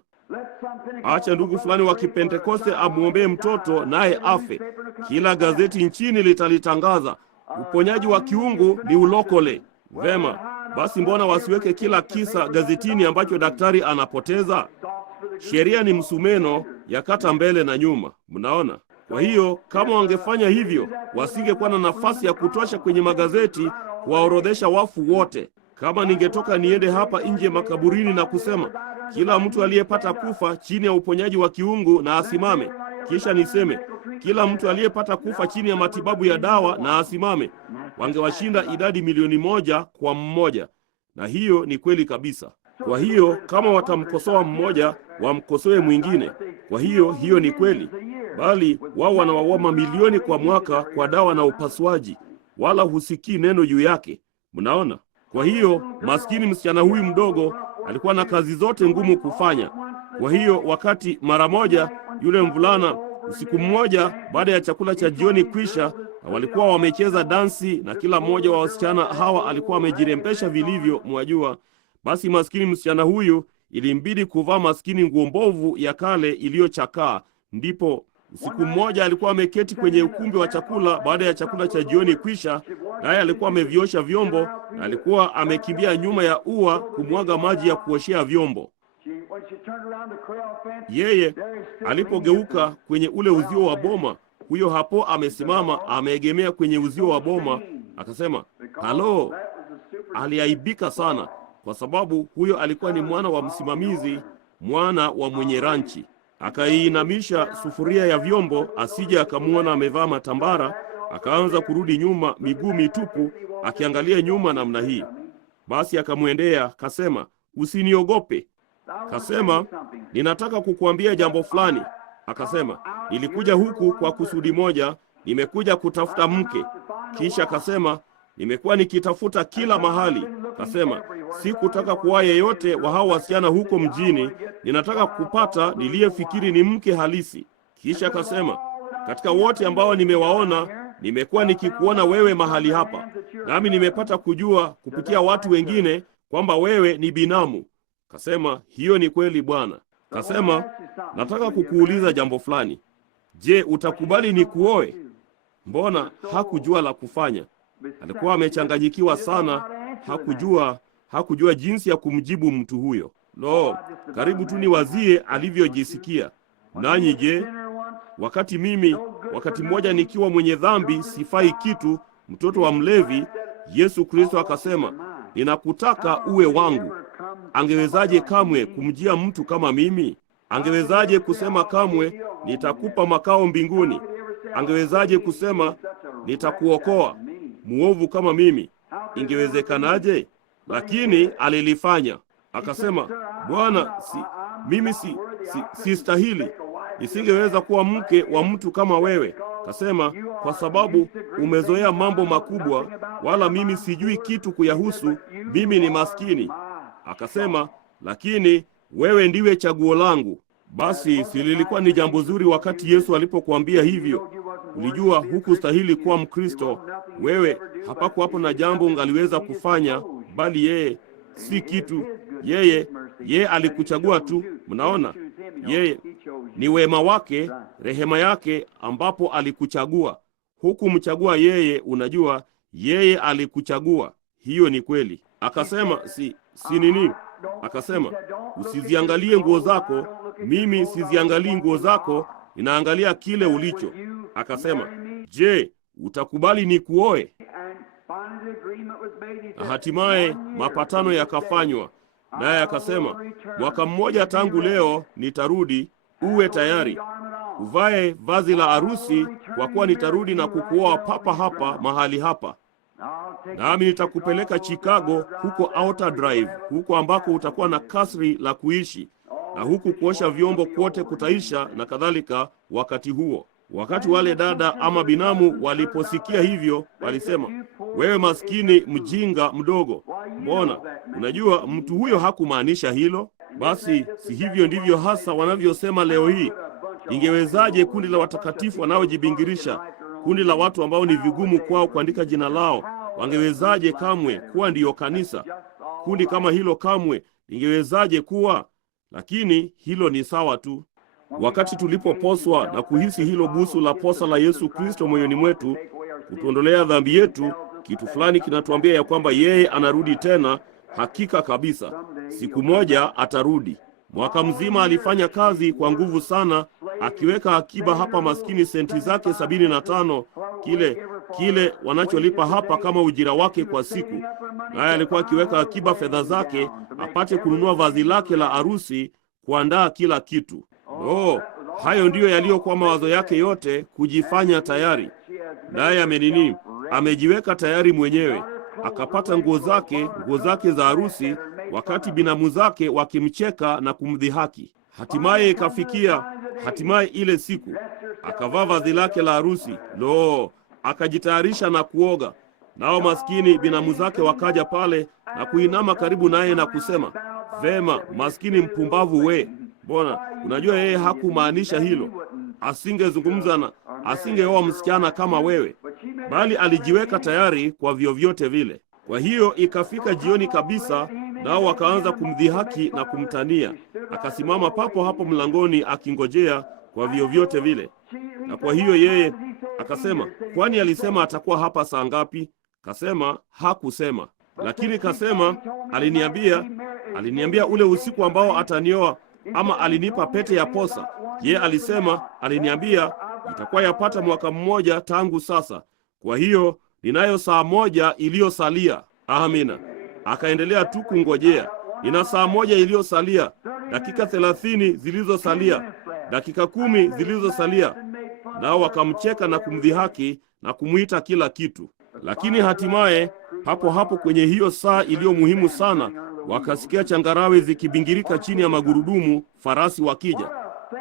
Acha ndugu fulani wa Kipentekoste amuombee mtoto naye afe, kila gazeti nchini litalitangaza. Uponyaji wa kiungu ni ulokole. Vema, basi mbona wasiweke kila kisa gazetini ambacho daktari anapoteza? Sheria ni msumeno, yakata mbele na nyuma. Mnaona? Kwa hiyo kama wangefanya hivyo, wasingekuwa na nafasi ya kutosha kwenye magazeti kuwaorodhesha wafu wote. Kama ningetoka niende hapa nje makaburini na kusema kila mtu aliyepata kufa chini ya uponyaji wa kiungu na asimame, kisha niseme kila mtu aliyepata kufa chini ya matibabu ya dawa na asimame, wangewashinda idadi milioni 1 kwa mmoja. na hiyo ni kweli kabisa. Kwa hiyo kama watamkosoa mmoja, wamkosoe mwingine. Kwa hiyo ni kweli, bali wao wanawaua mamilioni kwa mwaka kwa dawa na upasuaji, wala husikii neno juu yake. Mnaona? Kwa hiyo maskini msichana huyu mdogo alikuwa na kazi zote ngumu kufanya. Kwa hiyo wakati mara moja yule mvulana, usiku mmoja baada ya chakula cha jioni kwisha, na walikuwa wamecheza dansi, na kila mmoja wa wasichana hawa alikuwa amejirembesha vilivyo, mwajua, basi maskini msichana huyu ilimbidi kuvaa maskini nguo mbovu ya kale iliyochakaa. Ndipo usiku mmoja alikuwa ameketi kwenye ukumbi wa chakula baada ya chakula cha jioni kwisha, naye alikuwa ameviosha vyombo na alikuwa amekimbia nyuma ya ua kumwaga maji ya kuoshea vyombo. Yeye alipogeuka kwenye ule uzio wa boma, huyo hapo amesimama ameegemea kwenye uzio wa boma, akasema, "Halo." Aliaibika sana kwa sababu huyo alikuwa ni mwana wa msimamizi, mwana wa mwenye ranchi. Akaiinamisha sufuria ya vyombo asije akamwona amevaa matambara, akaanza kurudi nyuma miguu mitupu akiangalia nyuma namna hii. Basi akamwendea kasema, "Usiniogope." Kasema, "Ninataka kukuambia jambo fulani." Akasema, "Nilikuja huku kwa kusudi moja, nimekuja kutafuta mke." Kisha kasema, "Nimekuwa nikitafuta kila mahali." Kasema, "Sikutaka kuoa yeyote wa hao wasichana huko mjini, ninataka kupata niliyefikiri ni mke halisi." Kisha kasema, "Katika wote ambao nimewaona, nimekuwa nikikuona wewe mahali hapa, nami nimepata kujua kupitia watu wengine kwamba wewe ni binamu." Kasema, "Hiyo ni kweli Bwana." Kasema, "Nataka kukuuliza jambo fulani. Je, utakubali nikuoe?" Mbona hakujua la kufanya. Alikuwa amechanganyikiwa sana, hakujua jinsi ya kumjibu mtu huyo. Karibu tu niwazie alivyojisikia. Nanyi je? Wakati mmoja nikiwa mwenye dhambi, sifai kitu, mtoto wa mlevi, Yesu Kristo akasema, "Ninakutaka uwe wangu." Angewezaje kamwe kumjia mtu kama mimi? Angewezaje kusema kamwe, "Nitakupa makao mbinguni"? Angewezaje kusema, "Nitakuokoa"? Muovu kama mimi, ingewezekanaje? Lakini alilifanya. Akasema, "Bwana, mimi sistahili, nisingeweza kuwa mke wa mtu kama wewe." Kasema, "Kwa sababu umezoea mambo makubwa, wala mimi sijui kitu kuyahusu, mimi ni maskini." Akasema, "Lakini wewe ndiwe chaguo langu." Basi sililikuwa ni jambo zuri wakati Yesu alipokuambia hivyo. Ulijua hukustahili kuwa Mkristo. Wewe hapakuwapo na jambo ungaliweza kufanya, bali yeye si kitu. Yeye alikuchagua tu. Mnaona? Yeye ni wema wake, rehema yake ambapo alikuchagua. Hukumchagua yeye, unajua, yeye alikuchagua. Hiyo ni kweli. Akasema, si nini? Akasema, "Usiziangalie nguo zako." Mimi siziangalii nguo zako, ninaangalia kile ulicho. Akasema, "Je, utakubali nikuoe?" Na hatimaye mapatano yakafanywa. Naye akasema, "Mwaka mmoja tangu leo nitarudi, uwe tayari. Uvae vazi la arusi, kwa kuwa nitarudi na kukuoa papa hapa mahali hapa. Nami nitakupeleka Chicago, huko Outer Drive, huko ambako utakuwa na kasri la kuishi, na huku kuosha vyombo kwote kutaisha na kadhalika wakati huo." Wakati wale dada ama binamu waliposikia hivyo, walisema, "Wewe maskini mjinga mdogo, mbona unajua mtu huyo hakumaanisha hilo." Basi si hivyo ndivyo hasa wanavyosema leo hii? Ingewezaje kundi la watakatifu wanaojibingirisha, kundi la watu ambao ni vigumu kwao kuandika jina lao, wangewezaje kamwe kuwa ndiyo kanisa? Kundi kama hilo kamwe ingewezaje kuwa? Lakini hilo ni sawa tu. Wakati tulipoposwa na kuhisi hilo busu la posa la Yesu Kristo moyoni mwetu, kutuondolea dhambi yetu, kitu fulani kinatuambia ya kwamba yeye anarudi tena. Hakika kabisa, siku moja atarudi. Mwaka mzima alifanya kazi kwa nguvu sana, akiweka akiba hapa maskini senti zake 75, kile wanacholipa hapa kama ujira wake kwa siku. Naye alikuwa akiweka akiba fedha zake apate kununua vazi lake la arusi, kuandaa kila kitu. Hayo ndiyo yaliyokuwa mawazo yake yote, kujifanya tayari. Naye amejiweka tayari mwenyewe. akapata nguo zake za harusi, wakati binamu zake wakimcheka na kumdhihaki. Hatimaye ile siku akavaa vazi lake la harusi, akajitayarisha na kuoga. Nao maskini binamu zake wakaja pale na kuinama karibu naye na kusema, vema, maskini mpumbavu we, mbona unajua yeye hakumaanisha hilo. Asingezungumza na asingeoa msichana kama wewe, bali alijiweka tayari kwa vyovyote vile. Kwa hiyo ikafika jioni kabisa, nao wakaanza kumdhihaki na kumtania. Akasimama papo hapo mlangoni akingojea kwa vyovyote vile. Na kwa hiyo yeye akasema, kwani alisema atakuwa hapa saa ngapi? Kasema hakusema, lakini kasema aliniambia ule usiku ambao atanioa, ama alinipa pete ya posa. Aliniambia itakuwa yapata mwaka mmoja tangu sasa. Kwa hiyo ninayo saa moja iliyosalia. Amina. Akaendelea tu kungojea. Nina saa moja iliyosalia, dakika 30 zilizosalia, dakika 10 zilizosalia. Nao wakamcheka na kumdhihaki na kumuita kila kitu. Lakini hatimaye hapo hapo kwenye hiyo saa iliyo muhimu sana, wakasikia changarawe zikibingirika chini ya magurudumu, farasi wakija.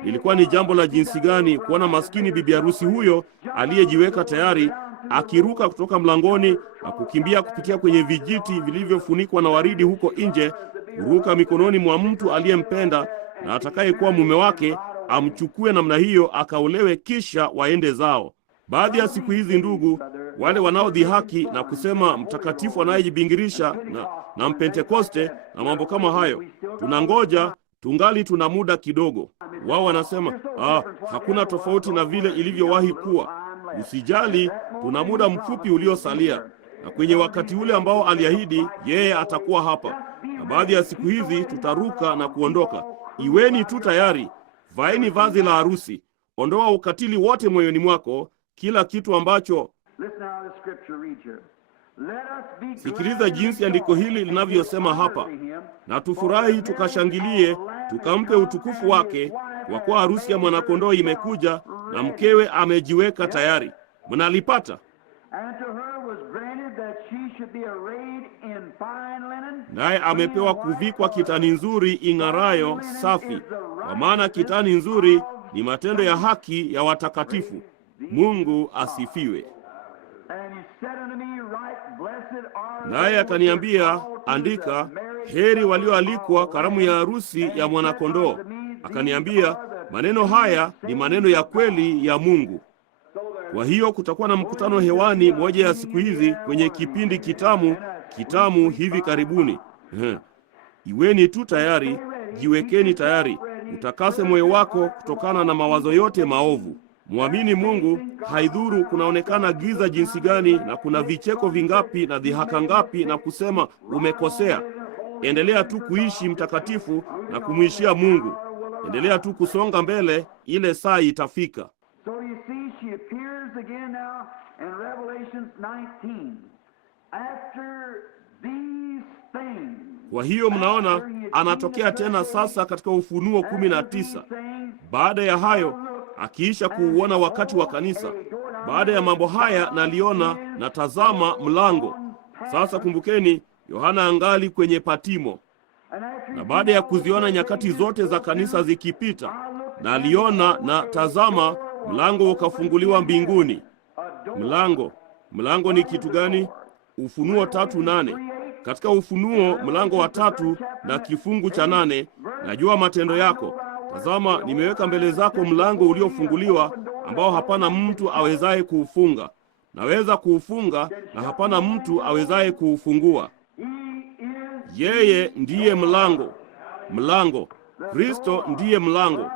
Ilikuwa ni jambo la jinsi gani kuona maskini bibi harusi huyo aliyejiweka tayari akiruka kutoka mlangoni na kukimbia kupitia kwenye vijiti vilivyofunikwa na waridi huko nje, kuruka mikononi mwa mtu aliyempenda na atakayekuwa mume wake, amchukue namna hiyo akaolewe, kisha waende zao. Baadhi ya siku hizi, ndugu, wale wanaodhihaki na kusema mtakatifu anayejibingirisha na Mpentekoste na mambo kama hayo, tunangoja, tungali tuna muda kidogo. Wao wanasema hakuna tofauti na vile ilivyowahi kuwa. Usijali, tuna muda mfupi uliosalia, na kwenye wakati ule ambao aliahidi yeye atakuwa hapa. Na baadhi ya siku hizi tutaruka na kuondoka. Iweni tu tayari, vaeni vazi la harusi, ondoa ukatili wote moyoni mwako, kila kitu ambacho. Sikiliza jinsi andiko hili linavyosema hapa, na tufurahi tukashangilie, tukampe utukufu wake, kwa kuwa harusi ya mwanakondoo imekuja na mkewe amejiweka tayari. Mnalipata? Naye amepewa kuvikwa kitani nzuri ing'arayo safi, kwa maana kitani nzuri ni matendo ya haki ya watakatifu. Mungu asifiwe. Naye akaniambia, andika, heri walioalikwa karamu ya harusi ya mwanakondoo. Akaniambia, maneno haya ni maneno ya kweli ya Mungu. Kwa hiyo kutakuwa na mkutano hewani moja ya siku hizi kwenye kipindi kitamu hivi karibuni. Iweni tu tayari, jiwekeni tayari, utakase moyo wako kutokana na mawazo yote maovu. Muamini Mungu, haidhuru kunaonekana giza jinsi gani na kuna vicheko vingapi na dhihaka ngapi na kusema umekosea. Endelea tu kuishi mtakatifu na kumwishia Mungu. Endelea tu kusonga mbele, ile saa itafika. So you see, she appears again now in Revelation 19. After these things. Kwa hiyo mnaona anatokea tena sasa katika Ufunuo 19. Baada ya hayo, akiisha kuuona wakati wa kanisa. Baada ya mambo haya naliona, na tazama mlango. Sasa kumbukeni, Yohana angali kwenye Patimo. Na baada ya kuziona nyakati zote za kanisa zikipita, naliona, na tazama mlango ukafunguliwa mbinguni. Mlango ni kitu gani? Ufunuo 3:8. Katika Ufunuo mlango wa 3 na kifungu cha 8, najua matendo yako. Tazama, nimeweka mbele zako mlango uliofunguliwa, ambao hapana mtu awezaye kuufunga. Naweza kuufunga na hapana mtu awezaye kuufungua. Yeye ndiye mlango. Kristo ndiye mlango.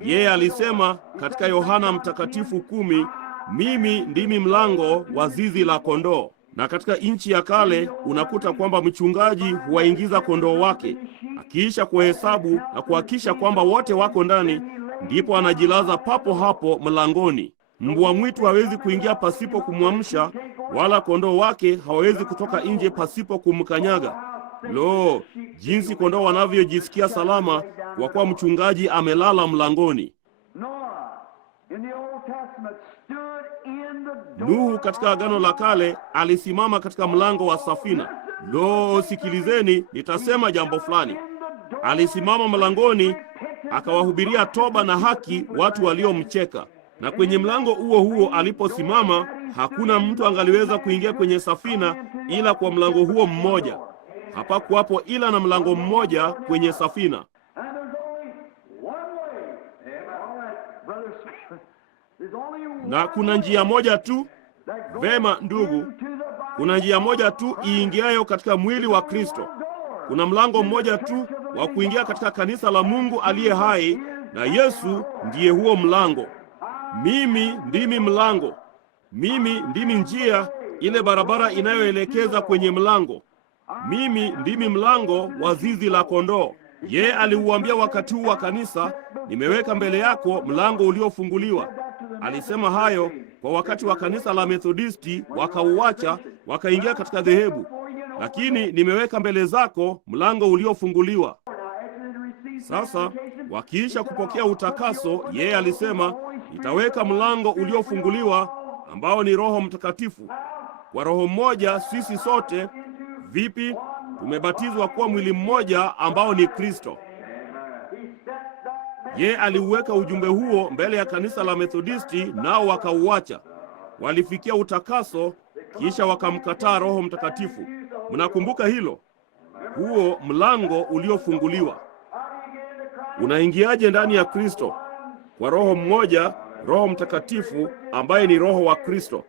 Yeye alisema katika Yohana Mtakatifu 10, mimi ndimi mlango wa zizi la kondoo. Na katika nchi ya kale unakuta kwamba mchungaji huwaingiza kondoo wake, akiisha kuhesabu na kuhakisha kwamba wote wako ndani, ndipo anajilaza papo hapo mlangoni. Mbwa mwitu hawezi kuingia pasipo kumwamsha, wala kondoo wake hawawezi kutoka nje pasipo kumkanyaga. Jinsi kondoo wanavyojisikia salama kwa kuwa mchungaji amelala mlangoni. in the Old Testament stood in the Nuhu door katika Agano la Kale alisimama katika mlango wa safina. Lo, sikilizeni, nitasema jambo fulani. Alisimama mlangoni akawahubiria toba na haki watu waliomcheka. Na kwenye mlango huo huo aliposimama, hakuna mtu angaliweza kuingia kwenye safina ila kwa mlango huo mmoja. Hapakuwapo ila na mlango mmoja kwenye safina. Na kuna njia moja tu. Vema ndugu, kuna njia moja tu iingiayo katika mwili wa Kristo. Kuna mlango mmoja tu wa kuingia katika kanisa la Mungu aliye hai, na Yesu ndiye huo mlango. Mimi ndimi mlango. Mimi ndimi njia, ile barabara inayoelekeza kwenye mlango. Mimi ndimi mlango wa zizi la kondoo. Yeye aliuambia wakati huu wa kanisa, nimeweka mbele yako mlango uliofunguliwa. Alisema hayo kwa wakati wa kanisa la Methodisti, wakauacha wakaingia katika dhehebu. Lakini nimeweka mbele zako mlango uliofunguliwa. Sasa wakiisha kupokea utakaso, yeye alisema, nitaweka mlango uliofunguliwa ambao ni Roho Mtakatifu. Kwa Roho mmoja sisi sote vipi tumebatizwa kuwa mwili mmoja ambao ni Kristo. Yeye aliuweka ujumbe huo mbele ya kanisa la Methodisti, nao wakauacha. Walifikia utakaso kisha wakamkataa Roho Mtakatifu. Mnakumbuka hilo? Huo mlango uliofunguliwa. Unaingiaje ndani ya Kristo? Kwa Roho mmoja, Roho Mtakatifu ambaye ni Roho wa Kristo.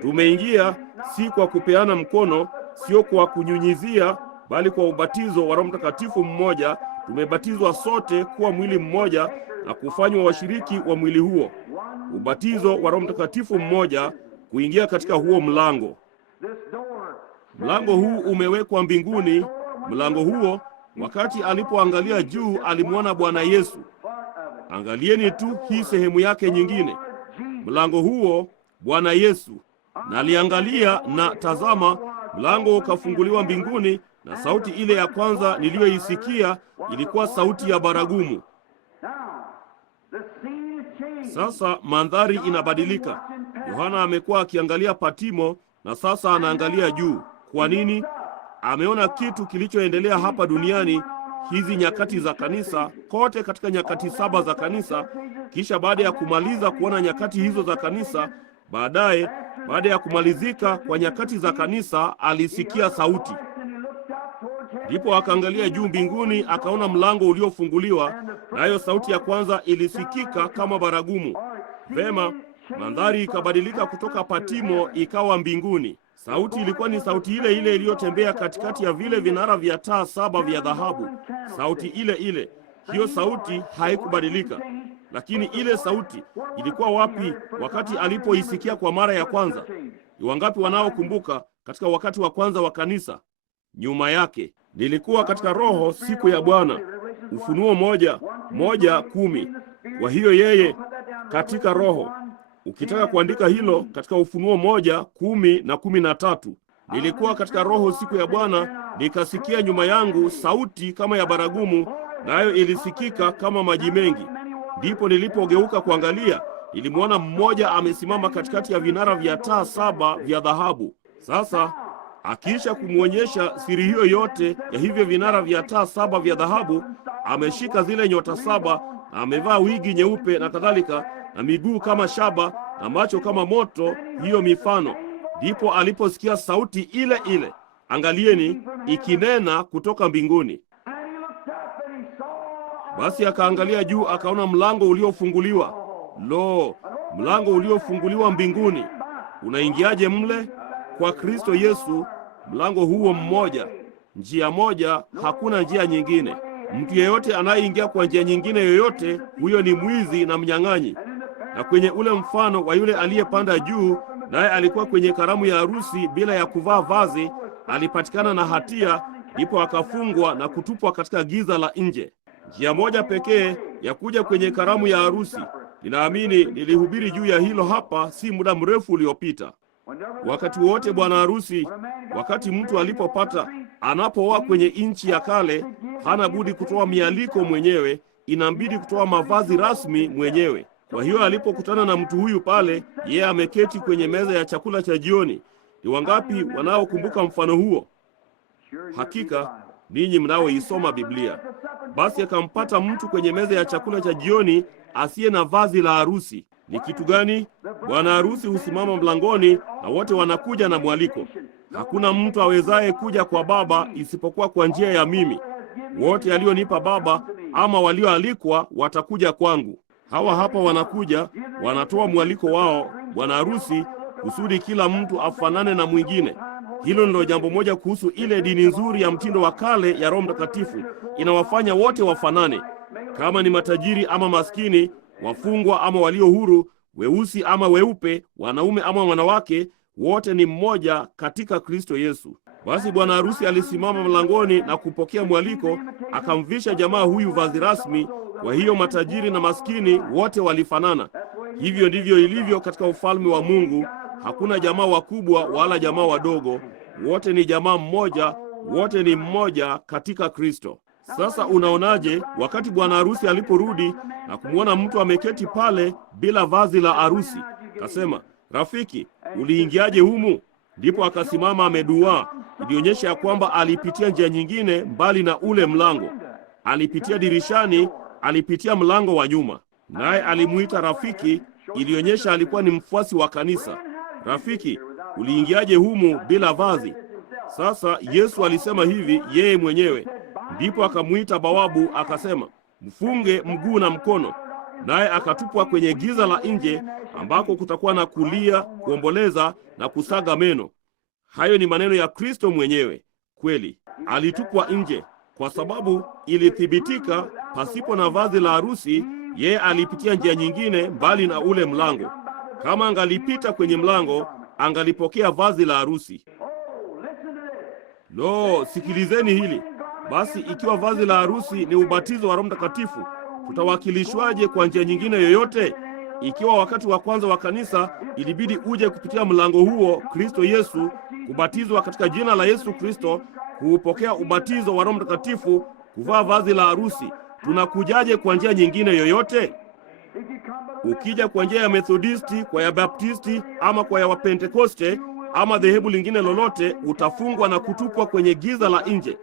Tumeingia si kwa kupeana mkono, sio kwa kunyunyizia, bali kwa ubatizo wa Roho Mtakatifu mmoja. Tumebatizwa sote kuwa mwili mmoja na kufanywa washiriki wa mwili huo. Ubatizo wa Roho Mtakatifu mmoja, kuingia katika huo mlango. Mlango huu umewekwa mbinguni. Mlango huo, wakati alipoangalia juu, alimwona Bwana Yesu. Angalieni tu hii sehemu yake nyingine. Mlango huo, Bwana Yesu. Na aliangalia, na tazama, mlango ukafunguliwa mbinguni, na sauti ile ya kwanza niliyoisikia ilikuwa sauti ya baragumu. Sasa mandhari inabadilika. Yohana amekuwa akiangalia Patimo na sasa anaangalia juu. Kwa nini? Ameona kitu kilichoendelea hapa duniani, hizi nyakati za kanisa, kote katika nyakati 7 za kanisa. Kisha baada ya kumaliza kuona nyakati hizo za kanisa, baada ya kumalizika kwa nyakati za kanisa, alisikia sauti. Ndipo akaangalia juu mbinguni, akaona mlango uliofunguliwa, nayo sauti ya kwanza ilisikika kama baragumu. Vema, mandhari ikabadilika kutoka Patimo ikawa mbinguni. Sauti ilikuwa ni sauti ile ile iliyotembea katikati ya vile vinara vya taa 7 vya dhahabu. Sauti ile ile. Hiyo sauti haikubadilika. Lakini ile sauti ilikuwa wapi wakati alipoisikia kwa mara ya kwanza? Ni wangapi wanaokumbuka katika wakati wa kwanza wa kanisa? Nyuma yake, nilikuwa katika Roho siku ya Bwana. Ufunuo 1:10. Kwa hiyo yeye katika Roho. Ukitaka kuandika hilo katika Ufunuo 1:10 na 13. Nilikuwa katika Roho siku ya Bwana, nikasikia nyuma yangu sauti kama ya baragumu, nayo ilisikika kama maji mengi. Ndipo nilipogeuka kuangalia, nilimwona mmoja amesimama katikati ya vinara vya taa 7 vya dhahabu. Sasa akiisha kumwonyesha siri hiyo yote ya hivyo vinara vya taa 7 vya dhahabu, ameshika zile nyota 7 na amevaa wigi nyeupe na kadhalika, na miguu kama shaba na macho kama moto, hiyo mifano. Ndipo aliposikia sauti ile ile, angalieni, ikinena kutoka mbinguni. Basi akaangalia juu, akaona mlango uliofunguliwa. Lo, mlango uliofunguliwa mbinguni. Unaingiaje mle? Kwa Kristo Yesu, mlango huo mmoja, njia moja, hakuna njia nyingine. Mtu yeyote anayeingia kwa njia nyingine yoyote, huyo ni mwizi na mnyang'anyi. Na kwenye ule mfano wa yule aliyepanda juu, naye alikuwa kwenye karamu ya harusi bila ya kuvaa vazi, alipatikana na hatia, ndipo akafungwa na kutupwa katika giza la nje. Njia moja pekee ya kuja kwenye karamu ya harusi. Ninaamini nilihubiri juu ya hilo hapa si muda mrefu uliopita. Wakati wote bwana harusi, wakati mtu anapooa kwenye nchi ya kale, hana budi kutoa mialiko mwenyewe, inambidi kutoa mavazi rasmi mwenyewe. Kwa hiyo alipokutana na mtu huyu pale, yeye ameketi kwenye meza ya chakula cha jioni. Ni wangapi wanaokumbuka mfano huo? Hakika ninyi mnaoisoma Biblia. Basi akampata mtu kwenye meza ya chakula cha jioni asiye na vazi la harusi. Ni kitu gani? Bwana harusi husimama mlangoni na wote wanakuja na mwaliko. Hakuna mtu awezaye kuja kwa Baba isipokuwa kwa njia ya mimi. Wote alionipa Baba ama walioalikwa watakuja kwangu. Hawa hapa wanakuja, wanatoa mwaliko wao, bwana harusi, kusudi kila mtu afanane na mwingine. Hilo ndilo jambo moja kuhusu ile dini nzuri ya mtindo wa kale ya Roho Mtakatifu. Inawafanya wote wafanane. Kama ni matajiri ama maskini, wafungwa ama walio huru, weusi ama weupe, wanaume ama wanawake, wote ni mmoja katika Kristo Yesu. Basi bwana harusi alisimama mlangoni na kupokea mwaliko, akamvisha jamaa huyu vazi rasmi. Kwa hiyo matajiri na maskini wote walifanana. Hivyo ndivyo ilivyo katika ufalme wa Mungu. Hakuna jamaa wakubwa wala jamaa wadogo, wote ni jamaa mmoja, wote ni mmoja katika Kristo. Sasa unaonaje wakati bwana harusi aliporudi na kumwona mtu ameketi pale bila vazi la harusi? Kasema, rafiki, uliingiaje humu? Ndipo akasimama ameduaa. Ilionyesha ya kwamba alipitia njia nyingine mbali na ule mlango. Alipitia dirishani, alipitia mlango wa nyuma. Naye alimuita rafiki. Ilionyesha alikuwa ni mfuasi wa kanisa. Rafiki, uliingiaje humu bila vazi? Sasa Yesu alisema hivi yeye mwenyewe. Ndipo akamuita bawabu, akasema, mfunge mguu na mkono. Naye akatupwa kwenye giza la nje, ambako kutakuwa na kulia, kuomboleza na kusaga meno. Hayo ni maneno ya Kristo mwenyewe. Kweli, alitupwa nje kwa sababu ilithibitika pasipo na vazi la harusi, yeye alipitia njia nyingine mbali na ule mlango. Kama angalipita kwenye mlango, angalipokea vazi la harusi. Sikilizeni hili. Basi ikiwa vazi la harusi ni ubatizo wa Roho Mtakatifu, tutawakilishwaje kwa njia nyingine yoyote? Ikiwa wakati wa kwanza wa kanisa ilibidi uje kupitia mlango huo, Kristo Yesu, kubatizwa katika jina la Yesu Kristo, kuupokea ubatizo wa Roho Mtakatifu, kuvaa vazi la harusi, tunakujaje kwa njia nyingine yoyote? Ukija kwa njia ya Methodisti, kwa ya Baptisti, ama kwa ya Wapentekoste, ama dhehebu lingine lolote, utafungwa na kutupwa kwenye giza la nje.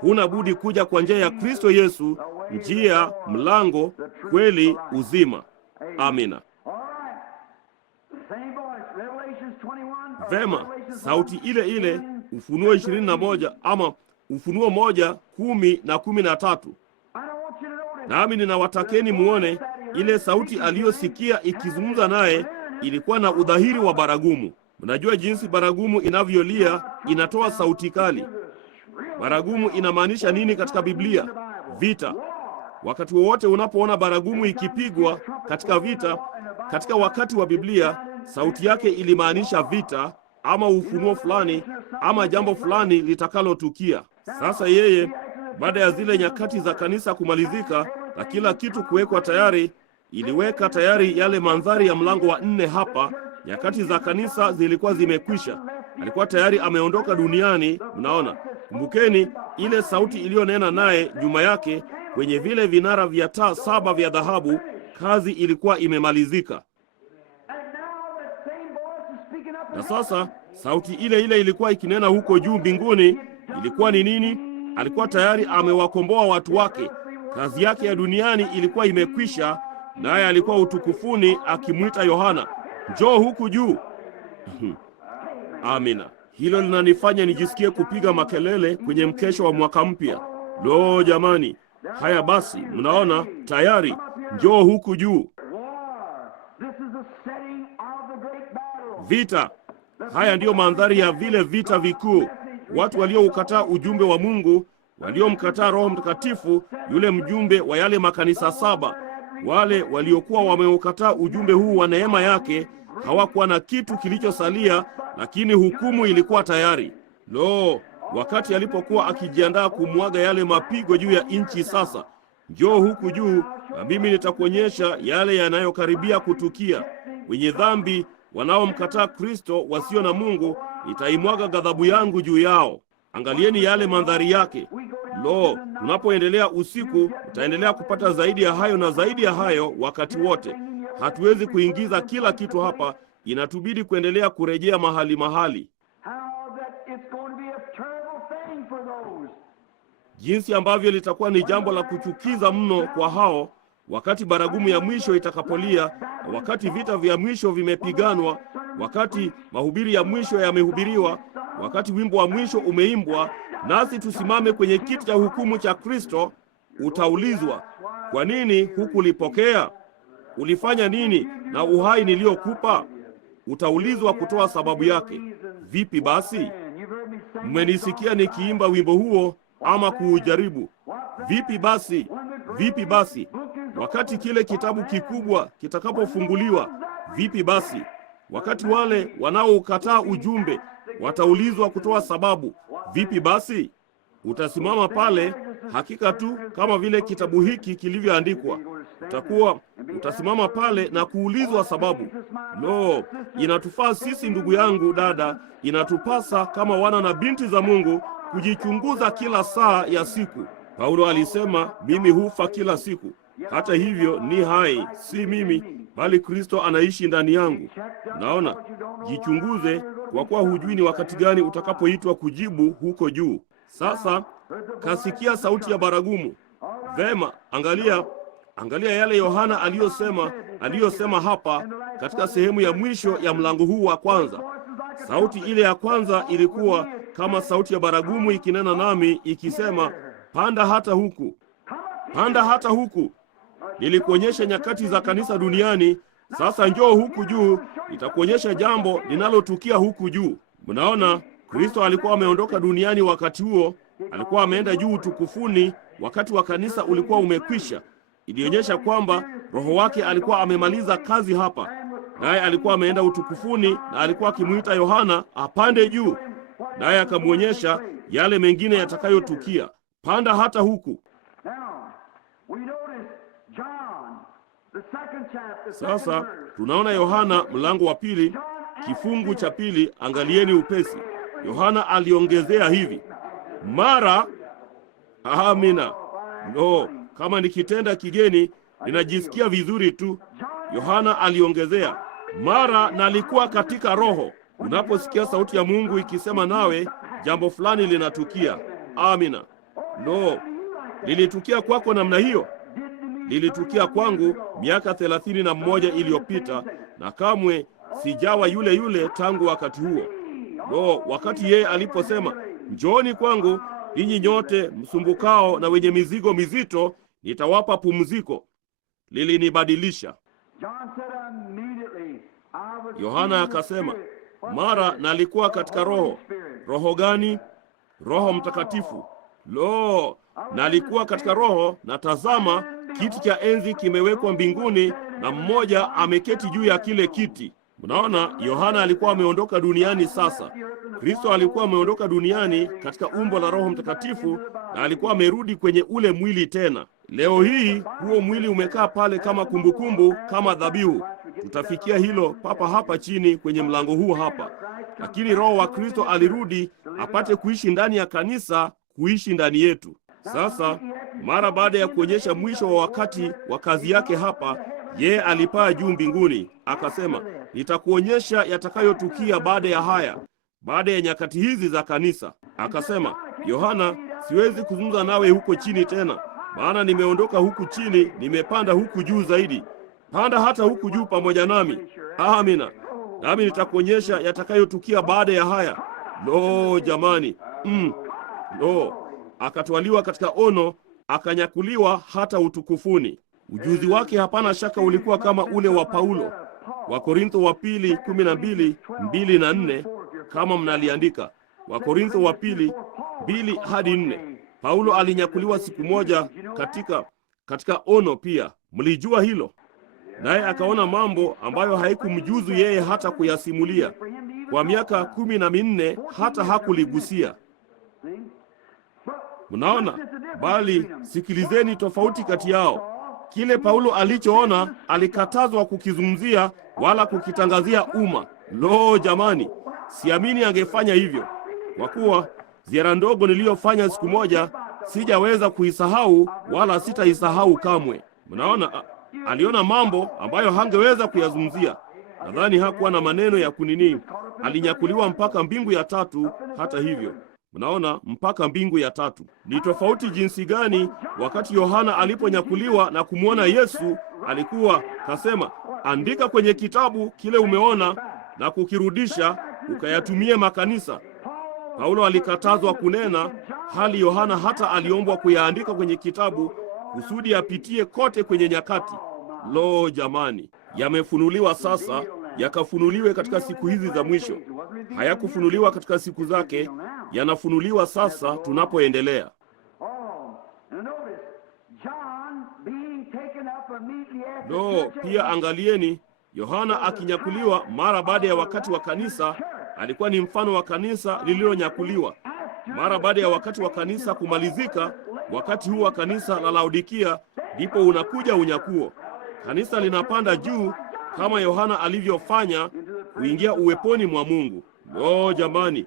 Huna budi kuja kwa njia ya Kristo Yesu, njia, mlango, kweli, uzima. Amina. Vema, sauti ile ile, Ufunuo 21 ama Ufunuo 1:10 na 13. Nami ninawatakeni muone ile sauti aliyosikia ikizungumza naye ilikuwa na udhahiri wa baragumu. Mnajua jinsi baragumu inavyolia, inatoa sauti kali. Baragumu inamaanisha nini katika Biblia? Vita. Wakati wowote unapoona baragumu ikipigwa katika vita, katika wakati wa Biblia, sauti yake ilimaanisha vita ama ufunuo fulani ama jambo fulani litakalotukia. Sasa yeye, baada ya zile nyakati za kanisa kumalizika na kila kitu kuwekwa tayari, iliweka tayari yale mandhari ya mlango wa 4 hapa. Nyakati za kanisa zilikuwa zimekwisha. Alikuwa tayari ameondoka duniani. Mnaona? Kumbukeni ile sauti iliyonena naye nyuma yake kwenye vile vinara vya taa 7 vya dhahabu. Kazi ilikuwa imemalizika. Na sasa sauti ile ile ilikuwa ikinena huko juu mbinguni. Ilikuwa ni nini? Alikuwa tayari amewakomboa watu wake. Kazi yake ya duniani ilikuwa imekwisha, naye alikuwa utukufuni akimwita Yohana, njoo huku juu. Amina. Hilo linanifanya nijisikie kupiga makelele kwenye mkesho wa mwaka mpya. Jamani. Haya basi, mnaona tayari, njoo huku juu. Vita. Haya ndiyo mandhari ya vile vita vikuu. Watu walioukataa ujumbe wa Mungu, waliomkataa Roho Mtakatifu, yule mjumbe wa yale makanisa 7, wale waliokuwa wameukataa ujumbe huu wa neema yake, hawakuwa na kitu kilichosalia, lakini hukumu ilikuwa tayari. Wakati alipokuwa akijiandaa kumwaga yale mapigo juu ya nchi, sasa, njoo huku juu na mimi nitakuonyesha yale yanayokaribia kutukia. Wenye dhambi wanaomkataa Kristo, wasio na Mungu, nitaimwaga ghadhabu yangu juu yao. Angalieni yale mandhari yake. Tunapoendelea usiku, utaendelea kupata zaidi ya hayo na zaidi ya hayo wakati wote. Hatuwezi kuingiza kila kitu hapa, inatubidi kuendelea kurejea mahali. Jinsi ambavyo litakuwa ni jambo la kuchukiza mno kwa hao wakati baragumu ya mwisho itakapolia, wakati vita vya mwisho vimepiganwa, wakati mahubiri ya mwisho yamehubiriwa, wakati wimbo wa mwisho umeimbwa, nasi tusimame kwenye kiti cha hukumu cha Kristo. Utaulizwa, kwa nini hukulipokea? Ulifanya nini na uhai niliokupa? Utaulizwa kutoa sababu yake. Vipi basi? Mmenisikia nikiimba wimbo huo ama kuujaribu? Vipi basi? Vipi basi? Wakati kile kitabu kikubwa kitakapofunguliwa, vipi basi? Wakati wale wanaoukataa ujumbe wataulizwa kutoa sababu, vipi basi? Utasimama pale hakika tu kama vile kitabu hiki kilivyoandikwa. Utasimama pale na kuulizwa sababu. Inatufaa sisi, ndugu yangu, dada, inatupasa kama wana na binti za Mungu kujichunguza kila saa ya siku. Paulo alisema, mimi hufa kila siku. Hata hivyo ni hai, si mimi, bali Kristo anaishi ndani yangu. Naona, jichunguze, kwa kuwa hujui ni wakati gani utakapoitwa kujibu huko juu. Sasa kasikia sauti ya baragumu. Vema, angalia yale Yohana aliyosema hapa katika sehemu ya mwisho ya mlango huu wa kwanza. Sauti ile ya kwanza ilikuwa kama sauti ya baragumu ikinena nami ikisema, panda hata huku, panda hata huku. Nilikuonyesha nyakati za kanisa duniani, sasa njoo huku juu, nitakuonyesha jambo linalotukia huku juu. Mnaona, Kristo alikuwa ameondoka duniani wakati huo, alikuwa ameenda juu utukufuni, wakati wa kanisa ulikuwa umekwisha. Ilionyesha kwamba Roho wake alikuwa amemaliza kazi hapa, naye alikuwa ameenda utukufuni, na alikuwa akimuita Yohana apande juu, naye akamwonyesha yale mengine yatakayotukia. Panda hata huku. Sasa tunaona Yohana mlango wa pili, kifungu cha pili. Angalieni upesi. Yohana aliongezea hivi, mara. Amina. Kama nikitenda kigeni ninajisikia vizuri tu. Yohana aliongezea, mara nalikuwa katika Roho. Unaposikia sauti ya Mungu ikisema nawe, jambo fulani linatukia. Amina. Lilitukia kwako namna hiyo? Lilitukia kwangu miaka 31 iliyopita, na kamwe sijawa yule tangu wakati huo. Wakati yeye aliposema, njooni kwangu ninyi nyote msumbukao na wenye mizigo mizito, nitawapa pumziko, lilinibadilisha. Yohana akasema, mara nalikuwa katika Roho. Roho gani? Roho Mtakatifu. Nalikuwa katika Roho, na tazama, kiti cha enzi kimewekwa mbinguni, na mmoja ameketi juu ya kile kiti. Mnaona, Yohana alikuwa ameondoka duniani sasa. Kristo alikuwa ameondoka duniani katika umbo la Roho Mtakatifu, na alikuwa amerudi kwenye ule mwili tena. Leo hii huo mwili umekaa pale kama kumbukumbu, kama dhabihu. Tutafikia hilo papa hapa chini kwenye mlango huu hapa. Lakini Roho wa Kristo alirudi apate kuishi ndani ya kanisa, kuishi ndani yetu. Sasa mara baada ya kuonyesha mwisho wa wakati wa kazi yake hapa, yeye alipaa juu mbinguni, akasema, nitakuonyesha yatakayotukia baada ya haya, baada ya nyakati hizi za kanisa. Akasema, Yohana, siwezi kuzungumza nawe huko chini tena, maana nimeondoka huku chini, nimepanda huku juu zaidi. Panda hata huku juu pamoja nami. Amina. Nami nitakuonyesha yatakayotukia baada ya haya. Jamani. Akatwaliwa katika ono, akanyakuliwa hata utukufuni. Ujuzi wake hapana shaka ulikuwa kama ule wa Paulo. Wakorintho wa pili 12:2-4, kama mnaliandika. Wakorintho wa pili 2-4. Paulo alinyakuliwa siku moja katika ono pia. Mlijua hilo? Naye akaona mambo ambayo haikumjuzu yeye hata kuyasimulia. Kwa miaka 14 hata hakuligusia. Mnaona? Bali sikilizeni tofauti kati yao. Kile Paulo alichoona alikatazwa kukizungumzia wala kukitangazia umma. Jamani, siamini angefanya hivyo, kwa kuwa ziara ndogo niliyofanya siku moja sijaweza kuisahau wala sitaisahau kamwe. Mnaona? aliona mambo ambayo hangeweza kuyazungumzia. Nadhani hakuwa na maneno ya kunini. Alinyakuliwa mpaka mbingu ya tatu. Hata hivyo, mnaona, mpaka mbingu ya tatu. Ni tofauti jinsi gani wakati Yohana aliponyakuliwa na kumwona Yesu, alikuwa kasema, andika kwenye kitabu kile umeona na kukirudisha ukayatumie makanisa. Paulo alikatazwa kunena, hali Yohana hata aliombwa kuyaandika kwenye kitabu kusudi apitie kote kwenye nyakati. Lo jamani, yamefunuliwa sasa, yakafunuliwe katika siku hizi za mwisho. Hayakufunuliwa katika siku zake, yanafunuliwa sasa tunapoendelea. Lo, pia angalieni, Yohana akinyakuliwa mara baada ya wakati wa kanisa, alikuwa ni mfano wa kanisa lililonyakuliwa. Mara baada ya wakati wa kanisa kumalizika, wakati huu wa kanisa la Laodikia, ndipo unakuja unyakuo. Kanisa linapanda juu kama Yohana alivyofanya, kuingia uweponi mwa Mungu. Lo jamani,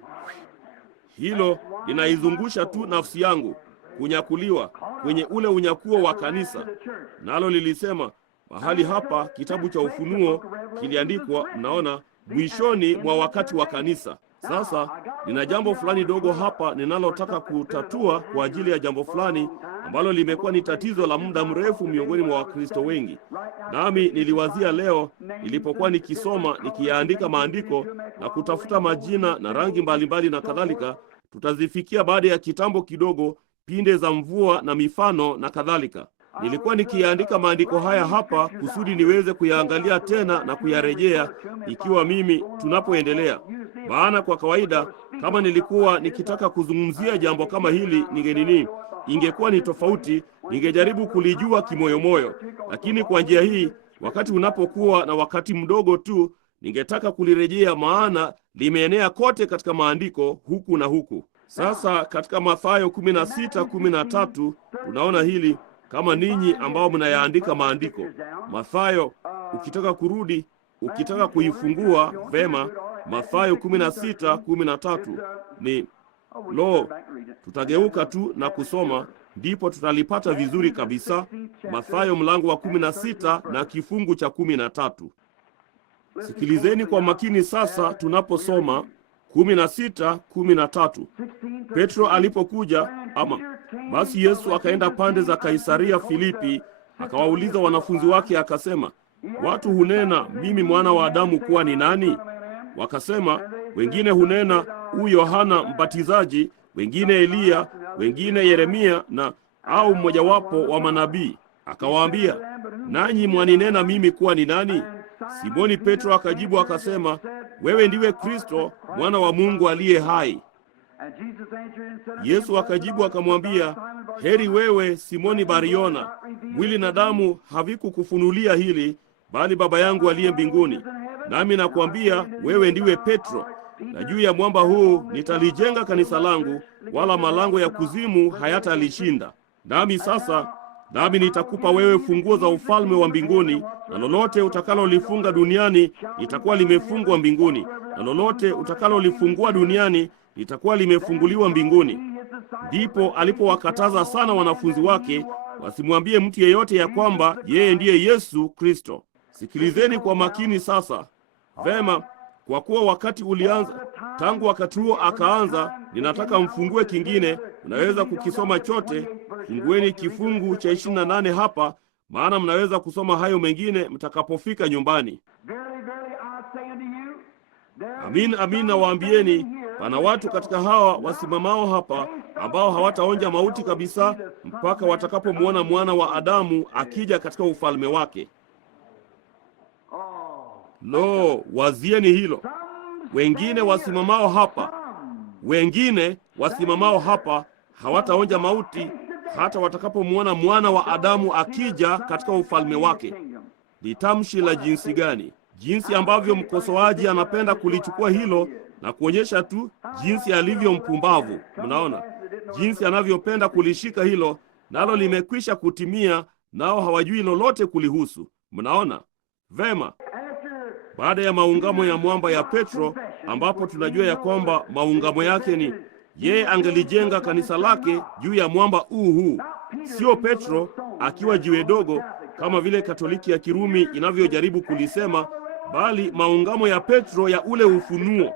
hilo linaizungusha tu nafsi yangu, kunyakuliwa kwenye ule unyakuo wa kanisa. Nalo lilisema mahali hapa, kitabu cha Ufunuo kiliandikwa, mnaona, mwishoni mwa wakati wa kanisa. Sasa nina jambo fulani dogo hapa ninalotaka kutatua kwa ajili ya jambo fulani ambalo limekuwa ni tatizo la muda mrefu miongoni mwa Wakristo wengi. Nami niliwazia leo nilipokuwa nikisoma, nikiyaandika maandiko na kutafuta majina na rangi mbalimbali na kadhalika, tutazifikia baada ya kitambo kidogo, pinde za mvua na mifano na kadhalika. Nilikuwa nikiandika maandiko haya hapa kusudi niweze kuyaangalia tena na kuyarejea ikiwa mimi tunapoendelea. Maana kwa kawaida kama nilikuwa nikitaka kuzungumzia jambo kama hili ingekuwa ni tofauti, ningejaribu kulijua kimoyomoyo. Lakini kwa njia hii, wakati unapokuwa na wakati mdogo tu, ningetaka kulirejea, maana limeenea kote katika maandiko huku na huku. Sasa katika Mathayo 16:13 tunaona hili, kama ninyi ambao mnayaandika maandiko. Mathayo, ukitaka kurudi, ukitaka kuifungua vema, Mathayo 16:13 ni tutageuka tu na kusoma, ndipo tutalipata vizuri kabisa. Mathayo mlango wa 16 na kifungu cha 13. Sikilizeni kwa makini sasa tunaposoma 16:13. Petro alipokuja, basi Yesu akaenda pande za Kaisaria Filipi, akawauliza wanafunzi wake akasema, watu hunena mimi mwana wa Adamu kuwa ni nani? Wakasema, wengine hunena Yohana Mbatizaji, wengine Eliya, wengine Yeremia au mmojawapo wa manabii. Akawaambia, nanyi mwaninena mimi kuwa ni nani? Simoni Petro akajibu akasema, wewe ndiwe Kristo, mwana wa Mungu aliye hai. Yesu akajibu akamwambia, heri wewe Simoni Bariona, mwili na damu havikukufunulia hili, bali Baba yangu aliye mbinguni. Nami nakwambia, wewe ndiwe Petro, na juu ya mwamba huu nitalijenga kanisa langu, wala malango ya kuzimu hayatalishinda. Nami nitakupa wewe funguo za ufalme wa mbinguni, na lolote utakalolifunga duniani litakuwa limefungwa mbinguni, na lolote utakalolifungua duniani litakuwa limefunguliwa mbinguni. Ndipo alipowakataza sana wanafunzi wake wasimwambie mtu yeyote ya kwamba yeye ndiye Yesu Kristo. Sikilizeni kwa makini sasa. Vema, kwa kuwa wakati ulianza, tangu wakati huo akaanza, ninataka mfungue kingine. Mnaweza kukisoma chote. Fungueni kifungu cha 28 hapa, maana mnaweza kusoma hayo mengine mtakapofika nyumbani. Amin, amin nawaambieni, pana watu katika hawa wasimamao hapa ambao hawataonja mauti kabisa mpaka watakapomwona mwana wa Adamu akija katika ufalme wake. Lo, wazieni hilo. Wengine wasimamao hapa hawataonja mauti hata watakapomwona mwana wa Adamu akija katika ufalme wake. Ni tamshi la jinsi gani! Jinsi ambavyo mkosoaji anapenda kulichukua hilo na kuonyesha tu jinsi alivyo mpumbavu. Mnaona jinsi anavyopenda kulishika hilo, nalo limekwisha kutimia, nao hawajui lolote kulihusu. Mnaona vema. Baada ya maungamo ya mwamba ya Petro, ambapo tunajua ya kwamba maungamo yake ni yeye angelijenga kanisa lake juu ya mwamba huu, sio Petro akiwa jiwe dogo kama vile Katoliki ya Kirumi inavyojaribu kulisema, bali maungamo ya Petro ya ule ufunuo.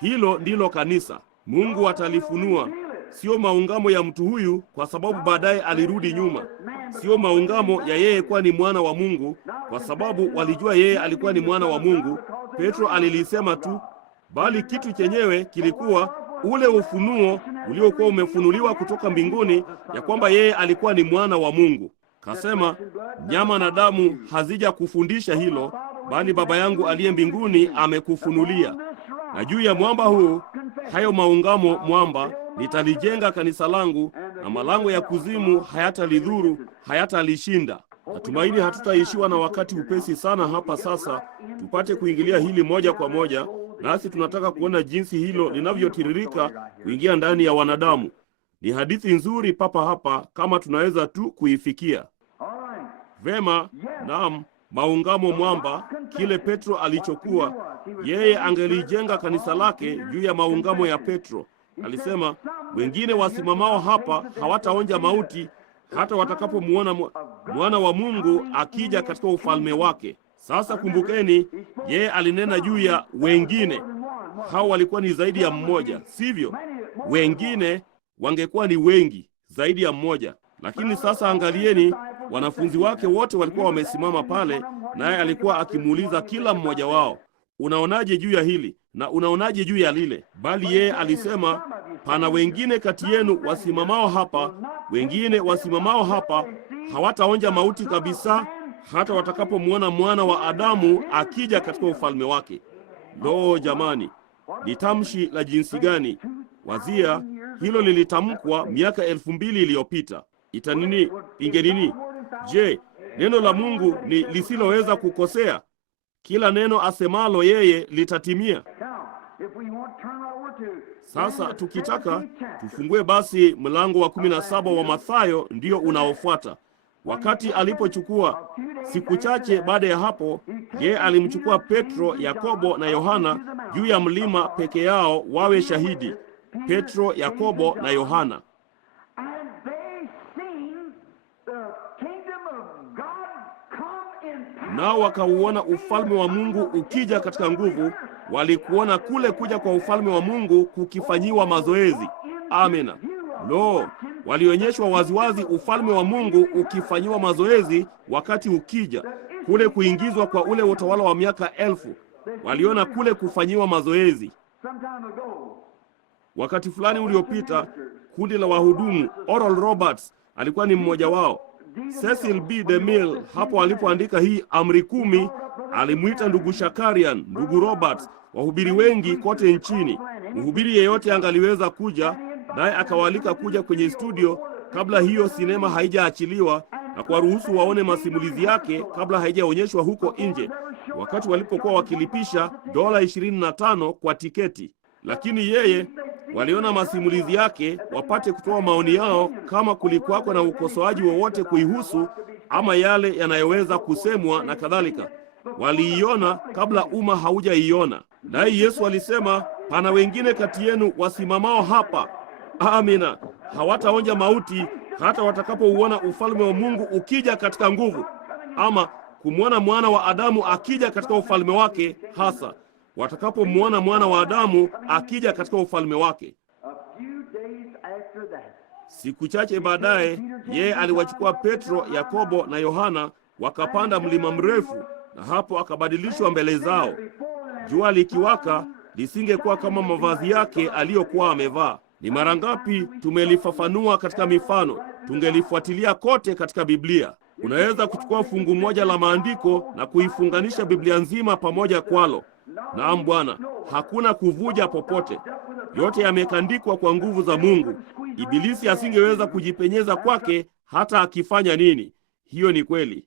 Hilo ndilo kanisa. Mungu atalifunua, sio maungamo ya mtu huyu, kwa sababu baadaye alirudi nyuma. Sio maungamo ya yeye kuwa ni mwana wa Mungu, kwa sababu walijua yeye alikuwa ni mwana wa Mungu. Petro alilisema tu, bali kitu chenyewe kilikuwa ule ufunuo uliokuwa umefunuliwa kutoka mbinguni, ya kwamba yeye alikuwa ni mwana wa Mungu. Kasema, nyama na damu hazija kufundisha hilo, bali Baba yangu aliye mbinguni amekufunulia. Na juu ya mwamba huu, hayo maungamo mwamba, nitalijenga kanisa langu, na malango ya kuzimu hayatalidhuru, hayatalishinda. Natumaini hatutaishiwa na wakati upesi sana hapa sasa, tupate kuingilia hili moja kwa moja, nasi tunataka kuona jinsi hilo linavyotiririka kuingia ndani ya wanadamu. Ni hadithi nzuri papa hapa, kama tunaweza tu kuifikia. Vema, naam, maungamo mwamba, kile Petro alichokuwa, yeye angelijenga kanisa lake juu ya maungamo ya Petro. Alisema, wengine wasimamao hapa hawataonja mauti hata watakapomuona mwana wa Mungu akija katika ufalme wake. Sasa kumbukeni, yeye alinena juu ya wengine. Hao walikuwa ni zaidi ya mmoja, sivyo? Wengine wangekuwa ni wengi zaidi ya mmoja. Lakini sasa angalieni, wanafunzi wake wote walikuwa wamesimama pale, naye alikuwa akimuuliza kila mmoja wao, unaonaje juu ya hili na unaonaje juu ya lile? Bali yeye alisema, pana wengine kati yenu wasimamao hapa, wengine wasimamao hapa hawataonja mauti kabisa hata watakapomuona mwana wa Adamu akija katika ufalme wake. Lo jamani, ni tamshi la jinsi gani! Wazia, hilo lilitamkwa miaka 2000 iliyopita. Itanini, ingenini? Je, neno la Mungu ni lisiloweza kukosea? Kila neno asemalo yeye litatimia. Sasa tukitaka tufungue basi mlango wa 17 wa Mathayo, ndio unaofuata. Wakati alipochukua, siku chache baada ya hapo, yeye alimchukua Petro, Yakobo na Yohana juu ya mlima peke yao wawe shahidi. Petro, Yakobo na Yohana. Nao wakauona ufalme wa Mungu ukija katika nguvu. Walikuona kule kuja kwa ufalme wa Mungu kukifanyiwa mazoezi. Amina. Lo, walionyeshwa waziwazi ufalme wa Mungu ukifanyiwa mazoezi wakati ukija. Kule kuingizwa kwa ule utawala wa miaka 1000. Waliona kule kufanyiwa mazoezi. Wakati fulani uliopita, kundi la wahudumu, Oral Roberts alikuwa ni mmoja wao. Cecil B. DeMille hapo alipoandika hii amri 10, alimuita ndugu Shakarian, ndugu Roberts, wahubiri wengi kote nchini. Mhubiri yeyote angaliweza kuja, naye akawaalika kuja kwenye studio kabla hiyo sinema haijaachiliwa, na kuwaruhusu waone masimulizi yake kabla haijaonyeshwa huko nje, wakati walipokuwa wakilipisha $25 kwa tiketi. Lakini yeye, waliona masimulizi yake wapate kutoa maoni yao, kama kulikuwako na ukosoaji wowote kuihusu ama yale yanayoweza kusemwa na kadhalika. Waliiona kabla umma haujaiona. Naye Yesu alisema, pana wengine kati yenu wasimamao hapa, amina, hawataonja mauti hata watakapouona ufalme wa Mungu ukija katika nguvu, ama kumwona mwana wa Adamu akija katika ufalme wake, hasa watakapomwona mwana wa Adamu akija katika ufalme wake. Siku chache baadaye, yeye aliwachukua Petro, Yakobo na Yohana, wakapanda mlima mrefu, na hapo akabadilishwa mbele zao. Jua likiwaka, lisingekuwa kama mavazi yake aliyokuwa amevaa. Ni mara ngapi tumelifafanua katika mifano, tungelifuatilia kote katika Biblia. Unaweza kuchukua fungu moja la maandiko na kuifunganisha Biblia nzima pamoja kwalo. Naam Bwana, hakuna kuvuja popote. Yote yamekandikwa kwa nguvu za Mungu. Ibilisi asingeweza kujipenyeza kwake hata akifanya nini. Hiyo ni kweli.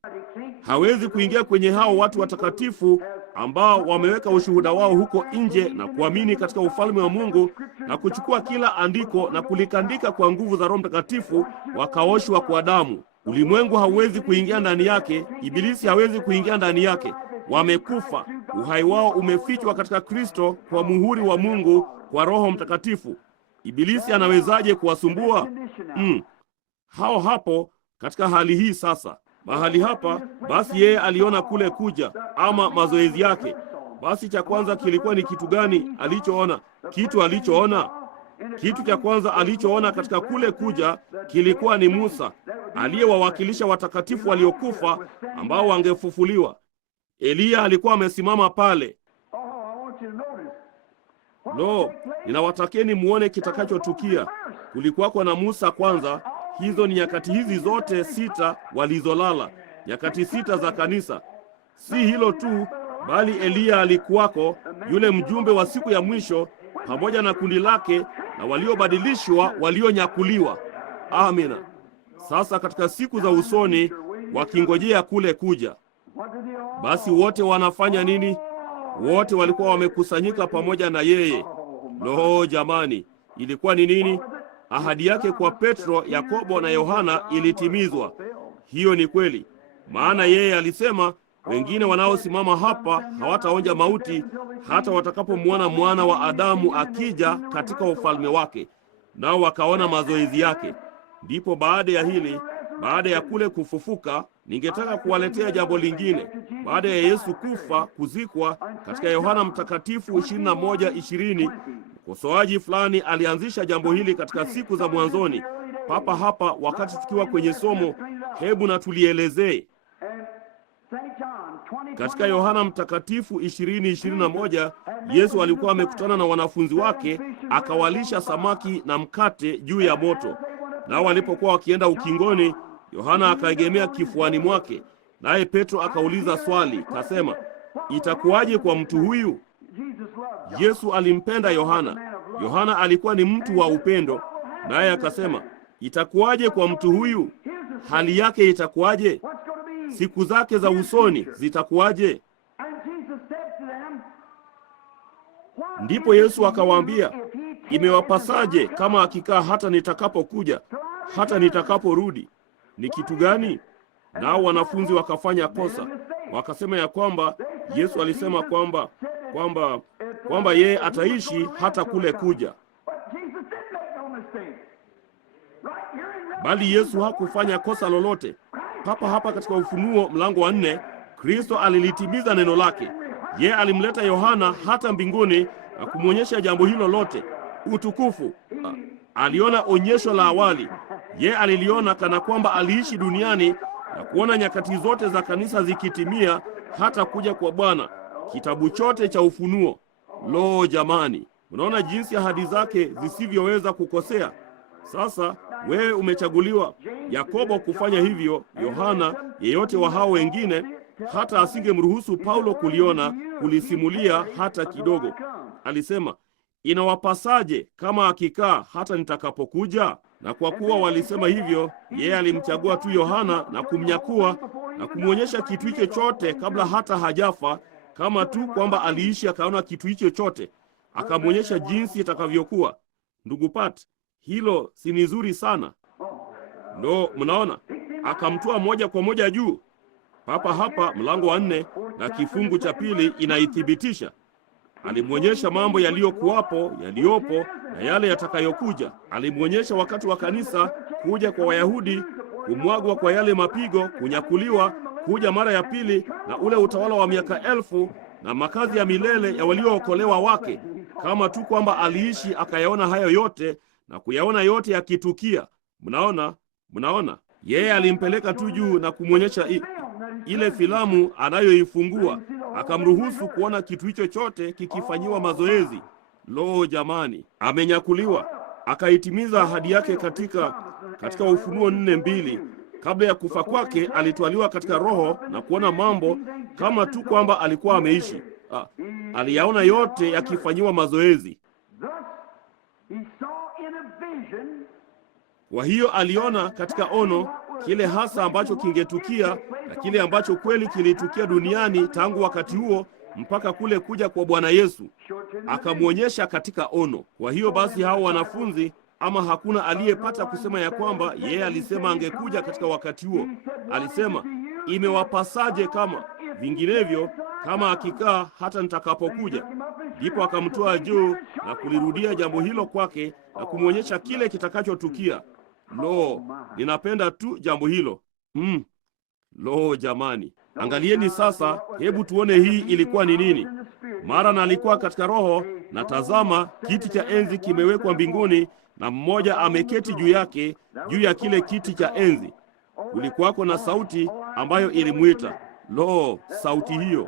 Hawezi kuingia kwenye hao watu watakatifu ambao wameweka ushuhuda wao huko nje na kuamini katika ufalme wa Mungu na kuchukua kila andiko na kulikandika kwa nguvu za Roho Mtakatifu, wakaoshwa kwa damu. Ulimwengu hauwezi kuingia ndani yake, ibilisi hawezi kuingia ndani yake. Wamekufa, uhai wao umefichwa katika Kristo kwa muhuri wa Mungu kwa Roho Mtakatifu. Ibilisi anawezaje kuwasumbua? Hao hapo katika hali hii sasa. mahali hapa, basi yeye aliona kule kuja, ama mazoezi yake. Basi cha kwanza kilikuwa ni kitu gani alichoona? Kitu cha kwanza alichoona katika kule kuja kilikuwa ni Musa, aliyewawakilisha watakatifu waliokufa ambao wangefufuliwa. Eliya alikuwa amesimama pale. Ninawatakeni muone kitakachotukia. Kulikuwako na Musa kwanza. Hizo ni nyakati hizi zote 6 walizolala, nyakati 6 za kanisa. Si hilo tu, bali Eliya alikuwako, yule mjumbe wa siku ya mwisho, pamoja na kundi lake na waliobadilishwa, walionyakuliwa. Amina. Sasa katika siku za usoni, wakingojea kule kuja, basi wote wanafanya nini? Wote walikuwa wamekusanyika pamoja na yeye. Jamani, ilikuwa ni nini? Ahadi yake kwa Petro, Yakobo na Yohana ilitimizwa. Hiyo ni kweli, maana yeye alisema, wengine wanaosimama hapa hawataonja mauti hata watakapomwona Mwana wa Adamu akija katika ufalme wake. Nao wakaona mazoezi yake. Ndipo baada ya hili, baada ya kule kufufuka, ningetaka kuwaletea jambo lingine. Baada ya Yesu kufa, kuzikwa, katika Yohana Mtakatifu 21:20, mkosoaji fulani alianzisha jambo hili katika siku za mwanzoni. Papa hapa wakati tukiwa kwenye somo, hebu na tulielezee. Katika Yohana Mtakatifu 20:21, Yesu alikuwa amekutana na wanafunzi wake, akawalisha samaki na mkate juu ya moto. Nao walipokuwa wakienda ukingoni, Yohana akaegemea kifuani mwake, naye Petro akauliza swali, kasema, itakuwaje kwa mtu huyu? Yesu alimpenda Yohana. Yohana alikuwa ni mtu wa upendo, naye akasema, itakuwaje kwa mtu huyu? Hali yake itakuwaje? Siku zake za usoni zitakuwaje? Ndipo Yesu akawaambia, imewapasaje kama akikaa hata nitakapokuja, hata nitakaporudi? Ni kitu gani? Nao wanafunzi wakafanya kosa, wakasema ya kwamba Yesu alisema kwamba yeye ataishi hata kule kuja. Bali Yesu hakufanya kosa lolote. Papa hapa katika Ufunuo mlango wa 4, Kristo alilitimiza neno lake. Yeye alimleta Yohana hata mbinguni na kumwonyesha jambo hilo lote. Utukufu. Aliona onyesho la awali. Yeye aliliona kana kwamba aliishi duniani na kuona nyakati zote za kanisa zikitimia hata kuja kwa Bwana. Kitabu chote cha Ufunuo. Jamani, unaona jinsi ahadi zake zisivyoweza kukosea. Sasa wewe umechaguliwa. Yakobo kufanya hivyo, Yohana, yeyote wa hao wengine, hata asingemruhusu Paulo kuliona, kulisimulia hata kidogo. Alisema, inawapasaje kama akikaa hata nitakapokuja? Na kwa kuwa walisema hivyo, yeye alimchagua tu Yohana na kumnyakua na kumwonyesha kitu hicho chote kabla hata hajafa, kama tu kwamba aliishi akaona kitu hicho chote, akamwonyesha jinsi itakavyokuwa. Ndugu Pat, hilo si nzuri sana? Mnaona, akamtoa moja kwa moja juu. Papa hapa mlango wa 4 na kifungu cha 2 inaithibitisha. Alimwonyesha mambo yaliyokuwapo, yaliyopo na yale yatakayokuja. Alimwonyesha wakati wa kanisa, kuja kwa Wayahudi, kumwagwa kwa yale mapigo, kunyakuliwa, kuja mara ya pili, na ule utawala wa miaka 1000 na makazi ya milele ya waliookolewa wake. Kama tu kwamba aliishi akayaona hayo yote na kuyaona yote yakitukia. Mnaona? Yeye alimpeleka tu juu na kumwonyesha ile filamu anayoifungua, akamruhusu kuona kitu hicho chote kikifanyiwa mazoezi. Jamani, amenyakuliwa, akaitimiza ahadi yake katika Ufunuo 4:2. Kabla ya kufa kwake alitwaliwa katika roho na kuona mambo kama tu kwamba alikuwa ameishi. Aliyaona yote yakifanyiwa mazoezi. Kwa hiyo aliona katika ono kile hasa ambacho kingetukia na kile ambacho kweli kilitukia duniani tangu wakati huo mpaka kule kuja kwa Bwana Yesu. Akamwonyesha katika ono. Kwa hiyo basi hao wanafunzi, ama hakuna aliyepata kusema ya kwamba yeye alisema angekuja katika wakati huo. Alisema, imewapasaje kama vinginevyo, kama akikaa hata nitakapokuja. Ndipo akamtoa juu na kulirudia jambo hilo kwake na kumwonyesha kile kitakachotukia. Ninapenda tu jambo hilo. Lo jamani, angalieni sasa, hebu tuone hii ilikuwa ni nini. Mara na alikuwa katika roho, na tazama, kiti cha enzi kimewekwa mbinguni, na mmoja ameketi juu yake, juu ya kile kiti cha enzi. Kulikuwako na sauti ambayo ilimwita. Lo, sauti hiyo!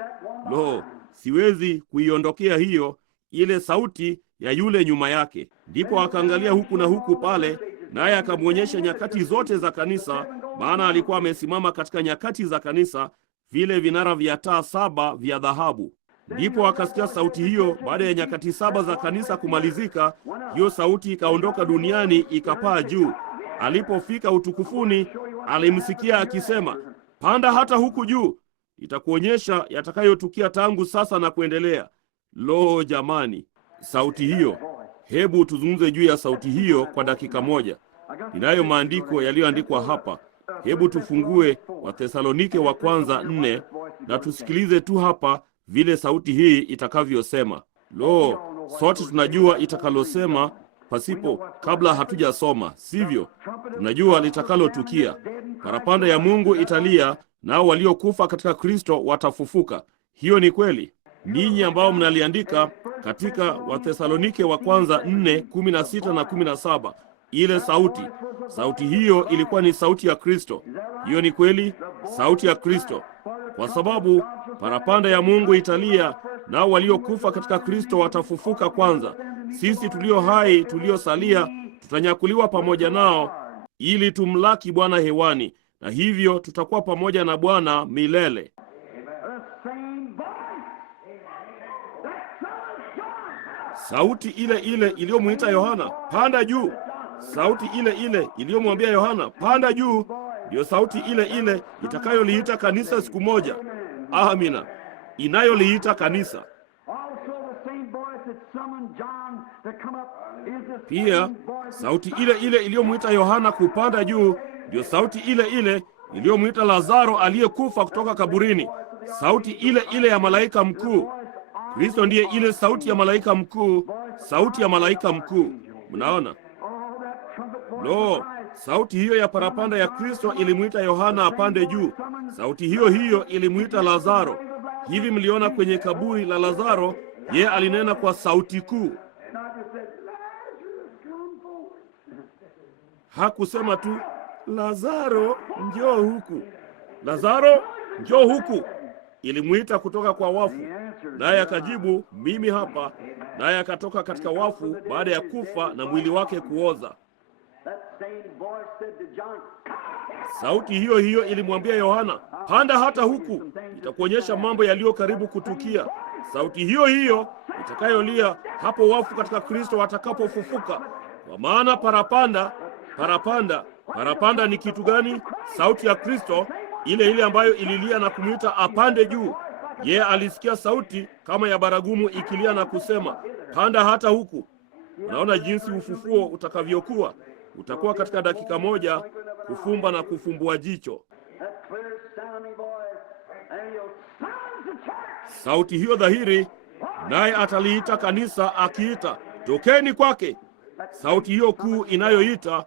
Lo, siwezi kuiondokea hiyo, ile sauti ya yule nyuma yake. Ndipo akaangalia huku na huku pale, naye akamwonyesha nyakati zote za kanisa, maana alikuwa amesimama katika nyakati za kanisa, vile vinara vya taa 7 vya dhahabu. Ndipo akasikia sauti hiyo. Baada ya nyakati 7 za kanisa kumalizika, hiyo sauti ikaondoka duniani ikapaa juu. Alipofika utukufuni, alimsikia akisema, panda hata huku juu, itakuonyesha yatakayotukia tangu sasa na kuendelea. Lo jamani, sauti hiyo! Hebu tuzungumze juu ya sauti hiyo kwa dakika moja. Ninayo maandiko yaliyoandikwa hapa. Hebu tufungue Wathesalonike wa kwanza 4 na tusikilize tu hapa vile sauti hii itakavyosema. Lo, sote tunajua itakalosema pasipo kabla hatujasoma, sivyo? Tunajua litakalotukia. Parapanda ya Mungu italia, nao waliokufa katika Kristo watafufuka. Hiyo ni kweli. Ninyi ambao mnaliandika katika Wathesalonike wa kwanza 4:16 na 17, ile sauti hiyo ilikuwa ni sauti ya Kristo. Hiyo ni kweli, sauti ya Kristo. Kwa sababu parapanda ya Mungu italia, nao waliokufa katika Kristo watafufuka kwanza. Sisi tulio hai tuliosalia tutanyakuliwa pamoja nao ili tumlaki Bwana hewani, na hivyo tutakuwa pamoja na Bwana milele. Sauti ile ile iliyomwita Yohana, panda juu. Sauti ile ile iliyomwambia Yohana, panda juu, ndiyo sauti ile ile itakayoliita kanisa siku moja. Amina, inayoliita kanisa. Pia sauti ile ile iliyomwita Yohana kupanda juu, ndiyo sauti ile ile iliyomwita Lazaro aliyekufa kutoka kaburini. Sauti ile ile ya malaika mkuu. Kristo ndiye ile sauti ya malaika mkuu, sauti ya malaika mkuu. Mnaona? Lo, sauti hiyo ya parapanda ya Kristo ilimwita Yohana apande juu. Sauti hiyo hiyo ilimwita Lazaro. Hivi mliona kwenye kaburi la Lazaro, yeye alinena kwa sauti kuu. Hakusema tu, Lazaro njoo huku, Lazaro njoo huku. Ilimwita kutoka kwa wafu, naye akajibu, mimi hapa. Naye akatoka katika wafu baada ya kufa na mwili wake kuoza. Sauti hiyo hiyo ilimwambia Yohana, panda hata huku, itakuonyesha mambo yaliyo karibu kutukia. Sauti hiyo hiyo itakayolia hapo wafu katika Kristo watakapofufuka. Kwa maana parapanda ni kitu gani? Sauti ya Kristo, ile ile ambayo ililia na kumwita apande juu. Yeye alisikia sauti kama ya baragumu ikilia na kusema, panda hata huku. Unaona jinsi ufufuo utakavyokuwa. Utakuwa katika dakika moja, kufumba na kufumbua jicho. Sauti hiyo dhahiri, naye ataliita kanisa akiita, tokeni kwake. Sauti hiyo kuu inayoita,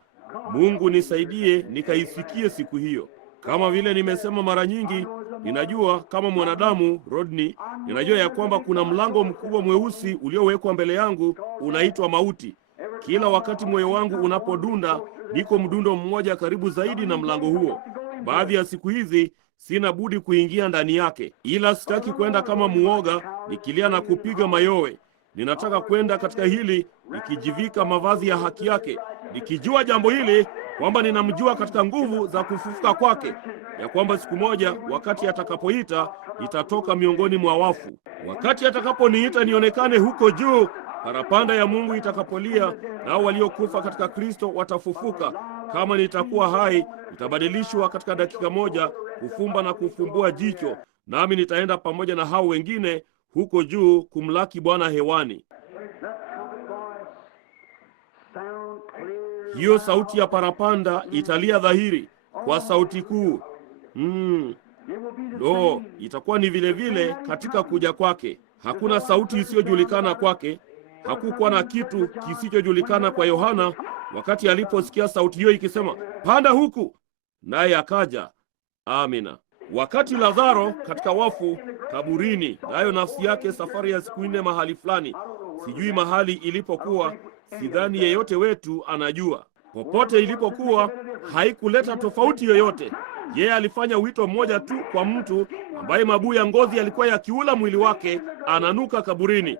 Mungu nisaidie nikaisikie siku hiyo. Kama vile nimesema mara nyingi, ninajua kama mwanadamu, Rodney, ninajua ya kwamba kuna mlango mkubwa mweusi uliowekwa mbele yangu, unaitwa mauti. Kila wakati moyo wangu unapodunda, niko mdundo mmoja karibu zaidi na mlango huo. Baadhi ya siku hizi sina budi kuingia ndani yake, ila sitaki kwenda kama muoga nikilia na kupiga mayowe. Ninataka kwenda katika hili nikijivika mavazi ya haki yake, nikijua jambo hili kwamba ninamjua katika nguvu za kufufuka kwake, ya kwamba siku moja wakati atakapoita nitatoka miongoni mwa wafu. Wakati atakaponiita nionekane huko juu, parapanda ya Mungu itakapolia, nao waliokufa katika Kristo watafufuka. Kama nitakuwa hai, nitabadilishwa katika dakika moja, kufumba na kufumbua jicho, nami nitaenda pamoja na hao wengine huko juu kumlaki Bwana hewani. Hiyo sauti ya parapanda italia dhahiri kwa sauti kuu. Lo, itakuwa ni vile vile katika kuja kwake. Hakuna sauti isiyojulikana kwake. Hakukuwa na kitu kisichojulikana kwa Yohana wakati aliposikia sauti hiyo ikisema, panda huku, naye akaja. Amina. wakati Lazaro katika wafu kaburini, nayo nafsi yake safari ya siku 4 mahali fulani. Sijui mahali ilipokuwa, sidhani yeyote wetu anajua. Popote ilipokuwa haikuleta tofauti yoyote. Yeye alifanya wito mmoja tu kwa mtu ambaye mabuu ya ngozi yalikuwa yakiula mwili wake, ananuka kaburini.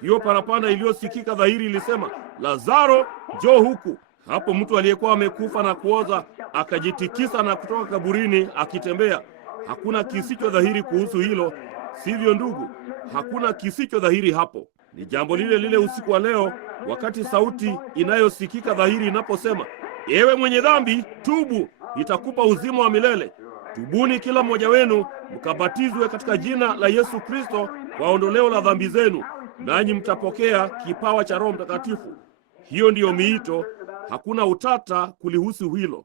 Hiyo parapanda iliyosikika dhahiri ilisema, Lazaro, njoo huku. Hapo mtu aliyekuwa amekufa na kuoza akajitikisa na kutoka kaburini akitembea. Hakuna kisicho dhahiri kuhusu hilo, sivyo ndugu? Hakuna kisicho dhahiri hapo. Ni jambo lile lile usiku wa leo, wakati sauti inayosikika dhahiri inaposema, ewe mwenye dhambi, tubu, nitakupa uzima wa milele. Tubuni kila mmoja wenu, mkabatizwe katika jina la Yesu Kristo kwa ondoleo la dhambi zenu, nanyi mtapokea kipawa cha Roho Mtakatifu. Hiyo ndiyo miito, hakuna utata kulihusu hilo.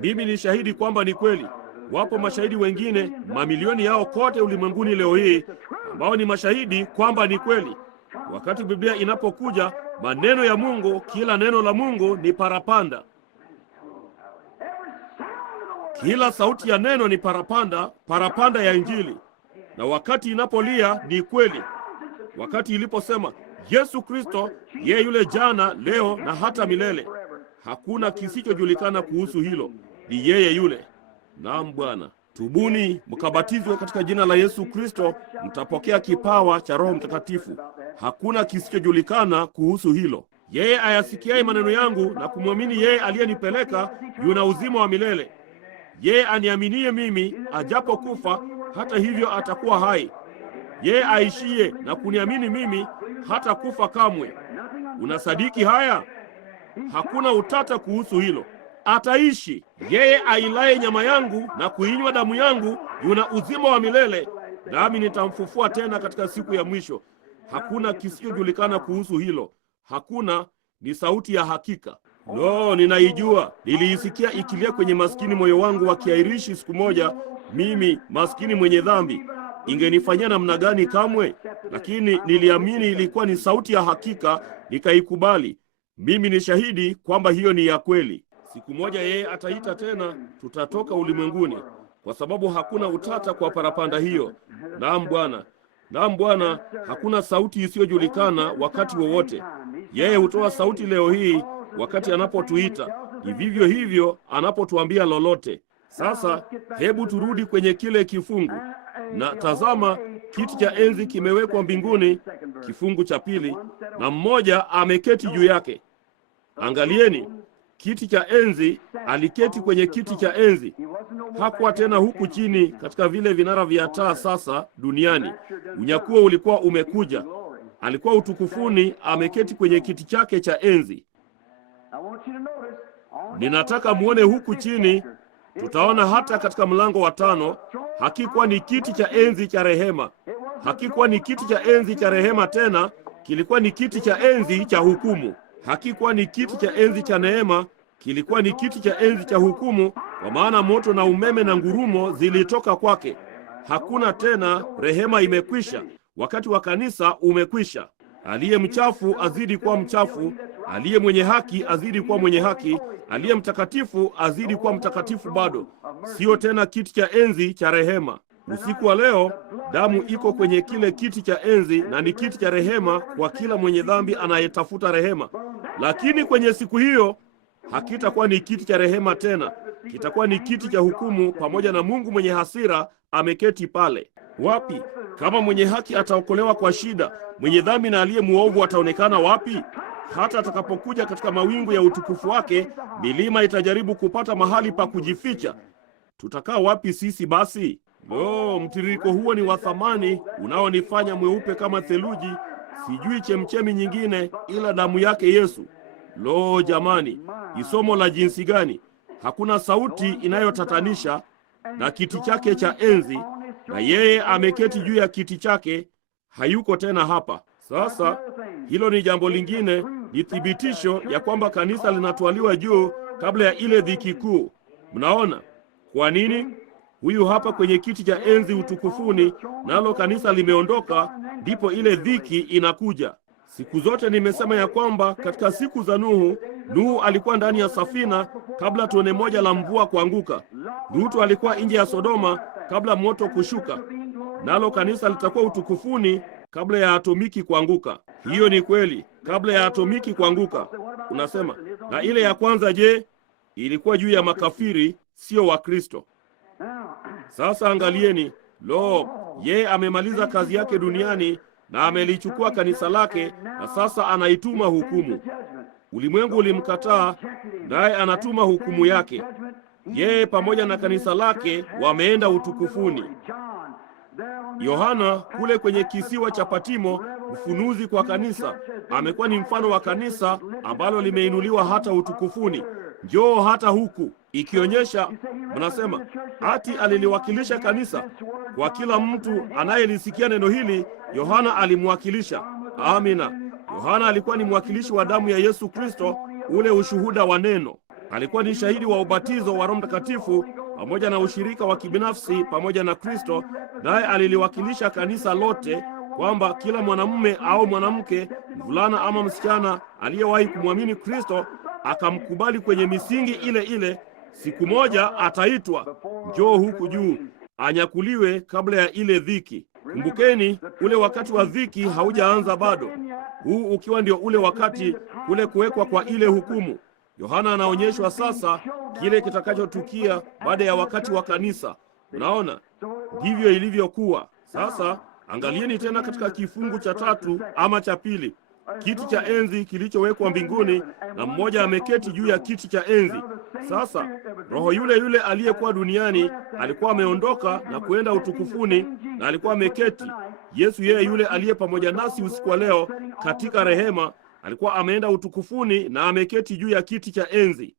Mimi ni shahidi kwamba ni kweli. Wapo mashahidi wengine, mamilioni yao kote ulimwenguni leo hii, ambao ni mashahidi kwamba ni kweli. Wakati Biblia inapokuja, maneno ya Mungu, kila neno la Mungu ni parapanda. Kila sauti ya neno ni parapanda, parapanda ya Injili. Na wakati inapolia ni kweli. Wakati iliposema Yesu Kristo, yeye yule jana, leo na hata milele, hakuna kisichojulikana kuhusu hilo. Ni yeye yule. Naam Bwana. Tubuni mkabatizwe katika jina la Yesu Kristo, mtapokea kipawa cha Roho Mtakatifu. Hakuna kisichojulikana kuhusu hilo. Yeye ayasikiaye maneno yangu na kumwamini yeye aliyenipeleka yuna uzima wa milele. Yeye aniaminie mimi, ajapo kufa, hata hivyo atakuwa hai. Yeye aishie na kuniamini mimi, hata kufa kamwe. Unasadiki haya? Hakuna utata kuhusu hilo. Ataishi. Yeye ailaye nyama yangu na kuinywa damu yangu yuna uzima wa milele, nami nitamfufua tena katika siku ya mwisho. Hakuna kisichojulikana kuhusu hilo. Hakuna, ni sauti ya hakika. Ninaijua. Niliisikia ikilia kwenye maskini moyo wangu wa Kiairishi siku moja, mimi maskini mwenye dhambi. Ingenifanyia namna gani kamwe? Lakini niliamini ilikuwa ni sauti ya hakika, nikaikubali. Mimi ni shahidi kwamba hiyo ni ya kweli. Siku moja yeye ataita tena, tutatoka ulimwenguni, kwa sababu hakuna utata kwa parapanda hiyo. Naam Bwana. Naam Bwana, hakuna sauti isiyojulikana wakati wowote. Yeye hutoa sauti leo hii wakati anapotuita. Ni vivyo hivyo anapotuambia lolote. Sasa hebu turudi kwenye kile kifungu. Na tazama, kiti cha enzi kimewekwa mbinguni, kifungu cha 2, na mmoja ameketi juu yake. Angalieni, kiti cha enzi, aliketi kwenye kiti cha enzi. Hakuwa tena huku chini katika vile vinara vya taa sasa duniani. Unyakuo ulikuwa umekuja. Alikuwa utukufuni, ameketi kwenye kiti chake cha enzi. Ninataka muone huku chini. Tutaona hata katika mlango wa 5, hakikuwa ni kiti cha enzi cha rehema. Hakikuwa ni kiti cha enzi cha rehema tena, kilikuwa ni kiti cha enzi cha hukumu. Hakikuwa ni kiti cha enzi cha neema, kilikuwa ni kiti cha enzi cha hukumu, kwa maana moto na umeme na ngurumo zilitoka kwake. Hakuna tena, rehema imekwisha. Wakati wa kanisa umekwisha. Aliye mchafu azidi kuwa mchafu, aliye mwenye haki azidi kuwa mwenye haki, aliye mtakatifu azidi kuwa mtakatifu bado. Sio tena kiti cha enzi cha rehema. Usiku wa leo, damu iko kwenye kile kiti cha enzi, na ni kiti cha rehema kwa kila mwenye dhambi anayetafuta rehema. Lakini kwenye siku hiyo hakitakuwa ni kiti cha rehema tena, kitakuwa ni kiti cha hukumu, pamoja na Mungu mwenye hasira ameketi pale. Wapi? Kama mwenye haki ataokolewa kwa shida, mwenye dhambi na aliye muovu ataonekana wapi? Hata atakapokuja katika mawingu ya utukufu wake, milima itajaribu kupata mahali pa kujificha. Tutakaa wapi sisi basi? Mtiririko huo ni wa thamani, unaonifanya mweupe kama theluji. Sijui chemchemi nyingine ila damu yake Yesu. Jamani, ni somo la jinsi gani! Hakuna sauti inayotatanisha, na kiti chake cha enzi, na yeye ameketi juu ya kiti chake, hayuko tena hapa. Sasa hilo ni jambo lingine, ni thibitisho ya kwamba kanisa linatwaliwa juu kabla ya ile dhiki kuu. Mnaona kwa nini? Huyu hapa kwenye kiti cha enzi utukufuni, nalo kanisa limeondoka, ndipo ile dhiki inakuja. Siku zote nimesema ya kwamba katika siku za Nuhu alikuwa ndani ya safina kabla tone moja la mvua kuanguka. Lutu alikuwa nje ya Sodoma kabla moto kushuka, nalo kanisa litakuwa utukufuni kabla ya atomiki kuanguka. Hiyo ni kweli, kabla ya atomiki kuanguka. Unasema, na ile ya kwanza je? Ilikuwa juu ya makafiri, sio Wakristo. Sasa angalieni, yeye amemaliza kazi yake duniani na amelichukua kanisa lake, na sasa anaituma hukumu. Ulimwengu ulimkataa, naye anatuma hukumu yake. Yeye pamoja na kanisa lake wameenda utukufuni. Yohana kule kwenye kisiwa cha Patimo, ufunuzi kwa kanisa, amekuwa ni mfano wa kanisa ambalo limeinuliwa hata utukufuni. Njoo hata huku, ikionyesha, mnasema, ati aliliwakilisha kanisa. Kwa kila mtu anayelisikia neno hili, Yohana alimwakilisha. Amina. Yohana alikuwa ni mwakilishi wa damu ya Yesu Kristo, ule ushuhuda wa neno. Alikuwa ni shahidi wa ubatizo wa Roho Mtakatifu pamoja na ushirika wa kibinafsi pamoja na Kristo, naye aliliwakilisha kanisa lote, kwamba kila mwanamume au mwanamke, mvulana ama msichana aliyewahi kumwamini Kristo akamkubali kwenye misingi ile ile, siku moja ataitwa, njoo huku juu, anyakuliwe kabla ya ile dhiki. Kumbukeni, ule wakati wa dhiki haujaanza bado, huu ukiwa ndio ule wakati, kule kuwekwa kwa ile hukumu. Yohana anaonyeshwa sasa kile kitakachotukia baada ya wakati wa kanisa. Unaona, ndivyo ilivyokuwa. Sasa angalieni tena katika kifungu cha 3 ama cha 2, kiti cha enzi kilichowekwa mbinguni, na mmoja ameketi juu ya kiti cha enzi. Sasa roho yule yule aliyekuwa duniani alikuwa ameondoka na kwenda utukufuni, na alikuwa ameketi. Yesu, yeye yule aliye pamoja nasi usiku wa leo katika rehema, alikuwa ameenda utukufuni na ameketi juu ya kiti cha enzi.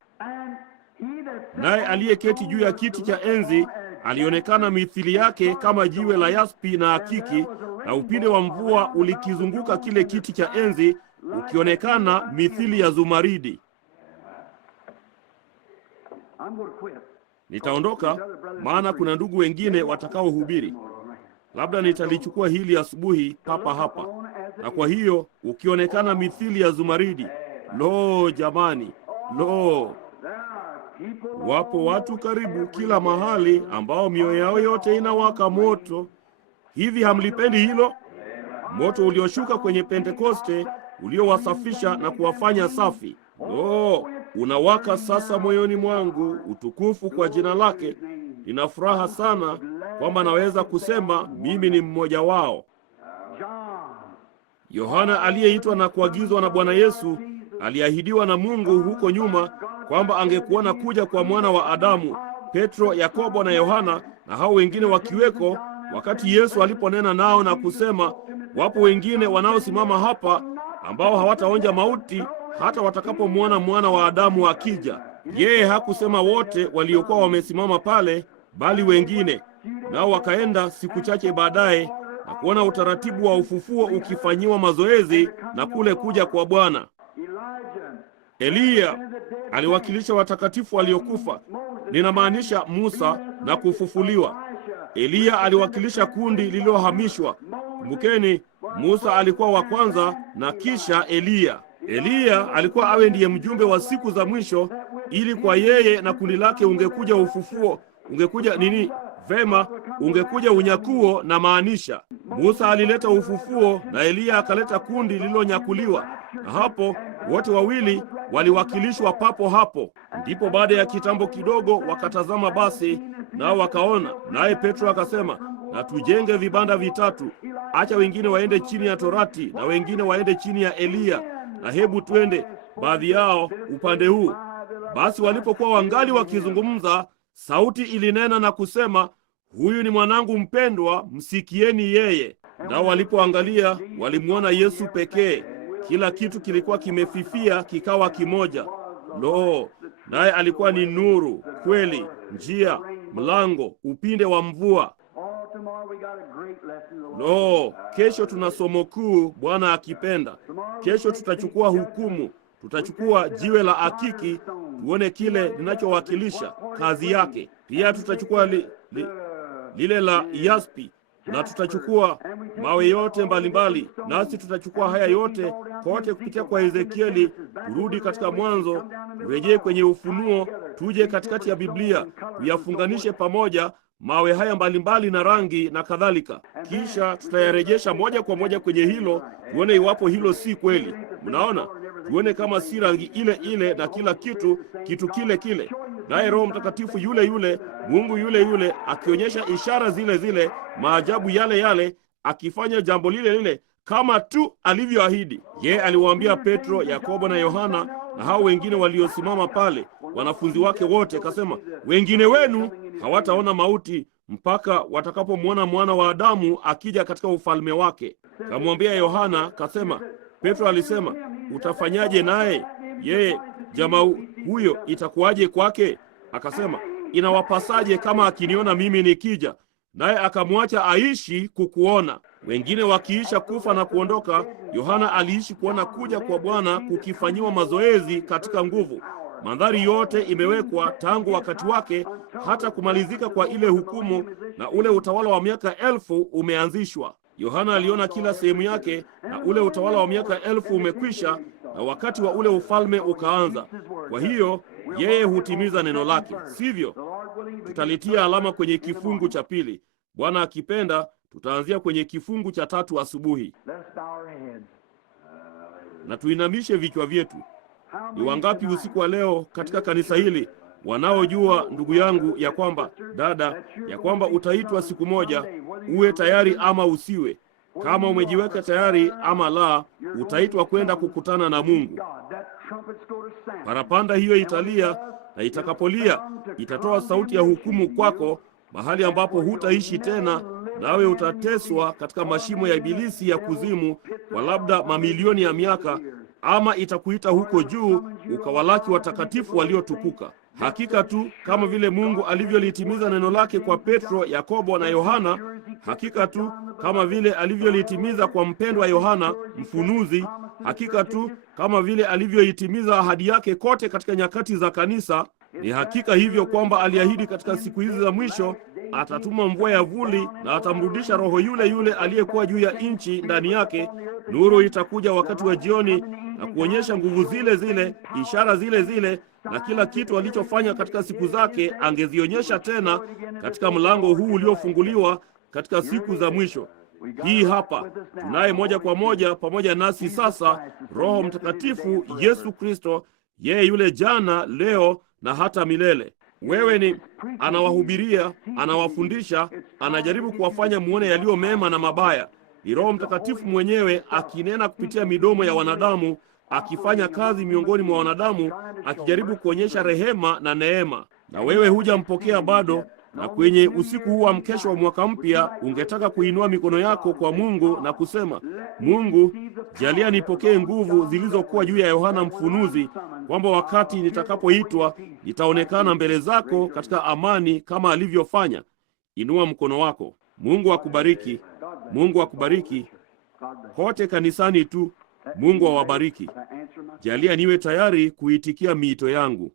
Naye aliyeketi juu ya kiti cha enzi alionekana mithili yake kama jiwe la yaspi na akiki, na upinde wa mvua ulikizunguka kile kiti cha enzi, ukionekana mithili ya zumaridi. Nitaondoka, maana kuna ndugu wengine watakaohubiri. Labda nitalichukua hili asubuhi papa hapa. Na kwa hiyo ukionekana mithili ya zumaridi. Jamani, wapo watu karibu kila mahali ambao mioyo yao yote inawaka moto. Hivi hamlipendi hilo? Moto ulioshuka kwenye Pentekoste, uliowasafisha na kuwafanya safi. Unawaka sasa moyoni mwangu, utukufu kwa jina lake. Nina furaha sana kwamba naweza kusema mimi ni mmoja wao. Yohana aliyeitwa na kuagizwa na Bwana Yesu aliahidiwa na Mungu huko nyuma kwamba angekuona kuja kwa mwana wa Adamu. Petro, Yakobo na Yohana na hao wengine wakiweko, wakati Yesu aliponena nao na kusema, wapo wengine wanaosimama hapa ambao hawataonja mauti hata watakapomwona mwana wa Adamu akija. Yeye hakusema wote waliokuwa wamesimama pale, bali wengine. Nao wakaenda siku chache baadaye na kuona utaratibu wa ufufuo ukifanyiwa mazoezi na kule kuja kwa Bwana. Eliya aliwakilisha watakatifu waliokufa, ninamaanisha Musa na kufufuliwa. Eliya aliwakilisha kundi lililohamishwa. Kumbukeni, Musa alikuwa wa kwanza na kisha Eliya. Eliya alikuwa awe ndiye mjumbe wa siku za mwisho, ili kwa yeye na kundi lake ungekuja ufufuo. Ungekuja nini? Vema, ungekuja unyakuo. Na maanisha Musa alileta ufufuo na Eliya akaleta kundi lililonyakuliwa, na hapo wote wawili waliwakilishwa papo hapo. Ndipo baada ya kitambo kidogo wakatazama basi, nao wakaona. Naye Petro akasema, na tujenge vibanda vitatu, acha wengine waende chini ya Torati na wengine waende chini ya Eliya, na hebu twende baadhi yao upande huu. Basi walipokuwa wangali wakizungumza, sauti ilinena na kusema, huyu ni mwanangu mpendwa, msikieni yeye. Nao walipoangalia walimwona Yesu pekee. Kila kitu kilikuwa kimefifia kikawa kimoja. Naye alikuwa ni nuru, kweli, njia, mlango, upinde wa mvua. Kesho tuna somo kuu, Bwana akipenda. Kesho tutachukua hukumu. Tutachukua jiwe la akiki, tuone kile linachowakilisha kazi yake. Pia tutachukua lile la yaspi, na tutachukua mawe yote mbalimbali. Nasi tutachukua haya yote kote kupitia kwa Ezekieli, turudi katika Mwanzo, turejee kwenye Ufunuo, tuje katikati ya Biblia, tuyafunganishe pamoja, mawe haya mbalimbali na rangi na kadhalika. Kisha tutayarejesha moja kwa moja kwenye hilo, tuone iwapo hilo si kweli. Mnaona, tuone kama si rangi ile ile na kila kitu kile kile, naye Roho Mtakatifu yule yule, Mungu yule yule, akionyesha ishara zile zile, maajabu yale yale, akifanya jambo lile lile kama tu alivyoahidi. Yeye aliwaambia Petro, Yakobo na Yohana na hao wengine waliosimama pale, wanafunzi wake wote, kasema, wengine wenu hawataona mauti mpaka watakapomwona Mwana wa Adamu akija katika ufalme wake. Kamwambia Yohana, kasema, Petro alisema, utafanyaje naye? Yeye jamaa huyo itakuwaje kwake? Akasema, inawapasaje kama akiniona mimi nikija? Naye akamwacha aishi kukuona. Wengine wakiisha kufa na kuondoka, Yohana aliishi kuona kuja kwa Bwana kukifanyiwa mazoezi katika nguvu. Mandhari yote imewekwa tangu wakati wake hata kumalizika kwa ile hukumu, na ule utawala wa miaka 1000 umeanzishwa. Yohana aliona kila sehemu yake, na ule utawala wa miaka 1000 umekwisha, na wakati wa ule ufalme ukaanza. Kwa hiyo yeye hutimiza neno lake, sivyo? Tutalitia alama kwenye kifungu cha pili. Bwana akipenda, tutaanzia kwenye kifungu cha 3 asubuhi. Na tuinamishe vichwa vyetu. Ni wangapi usiku wa leo katika kanisa hili wanaojua, ndugu yangu, ya kwamba, dada, ya kwamba utaitwa siku moja, uwe tayari ama usiwe? Kama umejiweka tayari ama la, utaitwa kwenda kukutana na Mungu. Parapanda hiyo italia, na itakapolia itatoa sauti ya hukumu kwako, mahali ambapo hutaishi tena, nawe utateswa katika mashimo ya ibilisi ya kuzimu kwa labda mamilioni ya miaka, ama itakuita huko juu ukawalaki watakatifu waliotukuka. Hakika tu kama vile Mungu alivyolitimiza neno lake kwa Petro, Yakobo na Yohana, hakika tu kama vile alivyolitimiza kwa mpendwa Yohana mfunuzi, hakika tu kama vile alivyoitimiza ahadi yake kote katika nyakati za kanisa, ni hakika hivyo kwamba aliahidi katika siku hizi za mwisho atatuma mvua ya vuli na atamrudisha Roho yule yule aliyekuwa juu ya nchi ndani yake. Nuru itakuja wakati wa jioni na kuonyesha nguvu zile zile, ishara zile zile, na kila kitu alichofanya katika siku zake angezionyesha tena katika mlango huu uliofunguliwa katika siku za mwisho. Hii hapa tunaye moja kwa moja pamoja nasi sasa, Roho Mtakatifu Yesu Kristo, yeye yule jana, leo na hata milele. Wewe ni anawahubiria, anawafundisha, anajaribu kuwafanya muone yaliyo mema na mabaya. Ni Roho Mtakatifu mwenyewe akinena kupitia midomo ya wanadamu, akifanya kazi miongoni mwa wanadamu, akijaribu kuonyesha rehema na neema. Na wewe hujampokea bado, na kwenye usiku huu wa mkesho wa mwaka mpya ungetaka kuinua mikono yako kwa Mungu na kusema, Mungu, jalia nipokee nguvu zilizokuwa juu ya Yohana mfunuzi, kwamba wakati nitakapoitwa nitaonekana mbele zako katika amani kama alivyofanya. Inua mkono wako. Mungu akubariki. Mungu akubariki kote kanisani tu. Mungu awabariki. Jalia niwe tayari kuitikia miito yangu.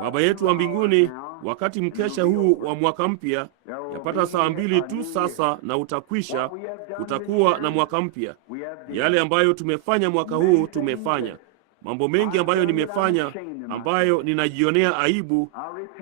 Baba yetu wa mbinguni, wakati mkesha huu wa mwaka mpya, yapata saa 2 tu sasa na utakwisha, utakuwa na mwaka mpya. Yale ambayo tumefanya mwaka huu tumefanya. Mambo mengi ambayo nimefanya, ambayo ninajionea aibu,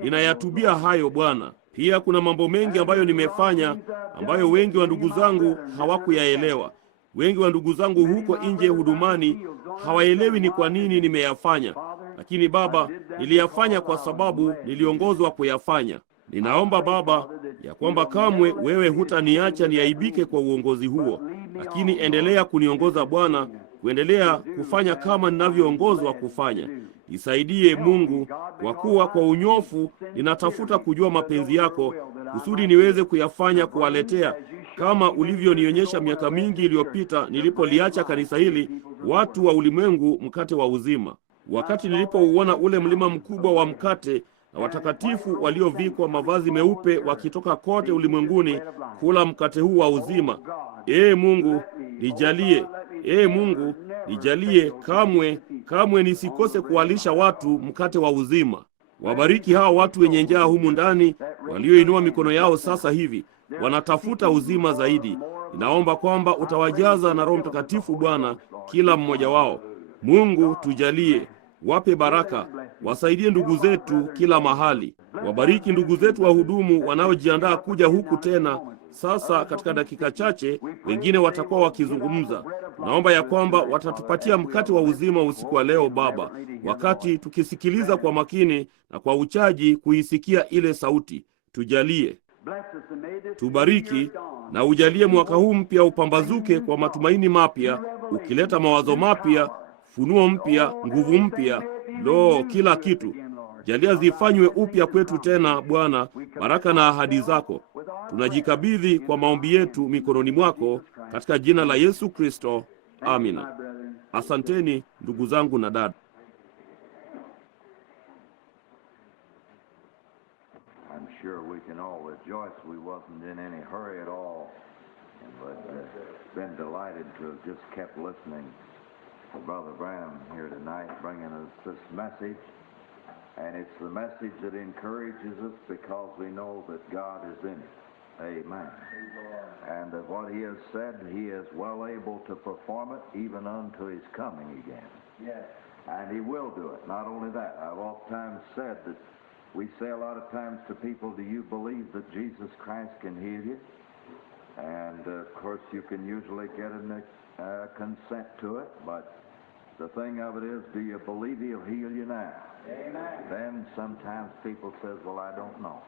ninayatubia hayo Bwana. Pia kuna mambo mengi ambayo nimefanya, ambayo wengi wa ndugu zangu hawakuyaelewa. Wengi wa ndugu zangu huko nje hudumani hawaelewi ni kwa nini nimeyafanya. Lakini Baba, niliyafanya kwa sababu niliongozwa kuyafanya. Ninaomba Baba ya kwamba kamwe wewe hutaniacha niaibike kwa uongozi huo, lakini endelea kuniongoza Bwana, kuendelea kufanya kama ninavyoongozwa kufanya. Nisaidie Mungu, kwa kuwa kwa unyofu ninatafuta kujua mapenzi yako, kusudi niweze kuyafanya kuwaletea, kama ulivyonionyesha miaka mingi iliyopita nilipoliacha kanisa hili, watu wa ulimwengu mkate wa uzima. Wakati nilipouona ule mlima mkubwa wa mkate na watakatifu waliovikwa mavazi meupe wakitoka kote ulimwenguni kula mkate huu wa uzima. Mungu, nijalie. Mungu, nijalie kamwe nisikose kuwalisha watu mkate wa uzima. Wabariki hawa watu wenye njaa humu ndani, walioinua mikono yao sasa hivi, wanatafuta uzima zaidi. Ninaomba kwamba utawajaza na Roho Mtakatifu Bwana, kila mmoja wao. Mungu, tujalie. Wape baraka, wasaidie ndugu zetu kila mahali. Wabariki ndugu zetu wahudumu wanaojiandaa kuja huku tena. Sasa katika dakika chache, wengine watakuwa wakizungumza. Naomba ya kwamba watatupatia mkate wa uzima usiku wa leo, Baba, wakati tukisikiliza kwa makini na kwa uchaji kuisikia ile sauti. Tujalie, tubariki na ujalie mwaka huu mpya upambazuke kwa matumaini mapya, ukileta mawazo mapya, funuo mpya, nguvu mpya, kila kitu. Jalia zifanywe upya kwetu tena, Bwana, baraka na ahadi zako. Tunajikabidhi kwa maombi yetu mikononi mwako, katika jina la Yesu Kristo. Amina. Asanteni ndugu zangu na dada. I'm sure we can all rejoice we wasn't in any hurry at all, but been delighted to have just kept listening to Brother Branham here tonight, bringing us this message. And it's the message that encourages us because we know that God is in it. Amen. And that what he has said, he is well able to perform it even unto his coming again. Yes. And he will do it. Not only that, I've oftentimes said that we say a lot of times to people, do you believe that Jesus Christ can heal you? And of course you can usually get a consent to it, but the thing of it is, do you believe he'll heal you now? Amen. Then sometimes people says, well, I don't know.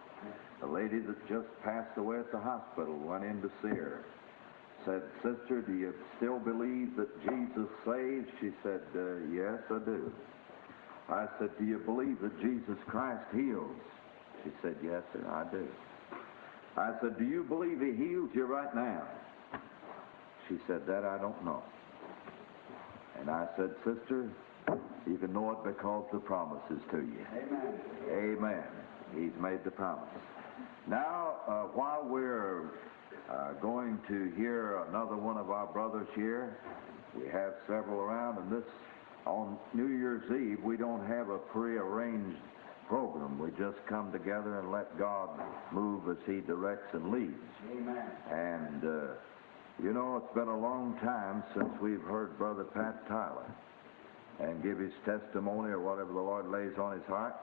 The lady that just passed away at the hospital went in to see her. Said, sister, do you still believe that Jesus saves? She said, yes, I do. I said, do you believe that Jesus Christ heals? She said, yes, sir, I do. I said, do you believe he heals you right now? She said, that I don't know. And I said, sister, you can know it because the promise is to you. Amen. Amen. He's made the promise. Now, while we're going to hear another one of our brothers here, we have several around, and this, on New Year's Eve, we don't have a prearranged program. We just come together and let God move as he directs and leads. Amen. And, you know, it's been a long time since we've heard Brother Pat Tyler and give his testimony or whatever the Lord lays on his heart.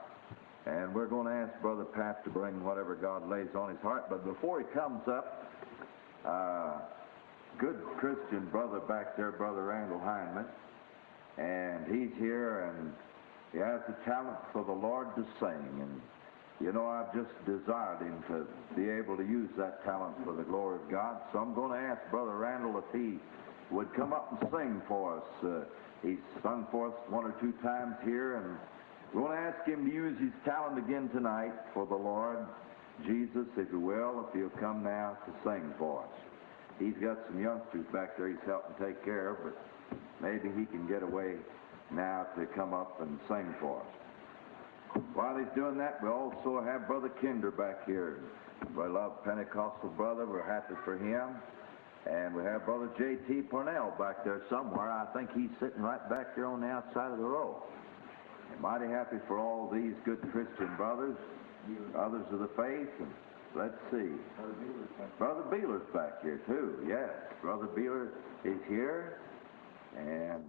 And we're going to ask Brother Pat to bring whatever God lays on his heart. But before he comes up, good Christian brother back there, Brother Randall Hindman, and he's here, and he has the talent for the Lord to sing. And, you know, I've just desired him to be able to use that talent for the glory of God. So I'm going to ask Brother Randall if he would come up and sing for us. He's sung for us one or two times here, and we want to ask him to use his talent again tonight for the Lord Jesus, if you will, if he'll come now to sing for us. He's got some youngsters back there he's helping take care of, but maybe he can get away now to come up and sing for us. While he's doing that, we also have Brother Kinder back here. We love Pentecostal brother. We're happy for him. And we have Brother J.T. Parnell back there somewhere. I think he's sitting right back there on the outside of the row. Mighty happy for all these good Christian brothers, others of the faith. And let's see. Brother Beeler's back here too. Yes, Brother Beeler is here. And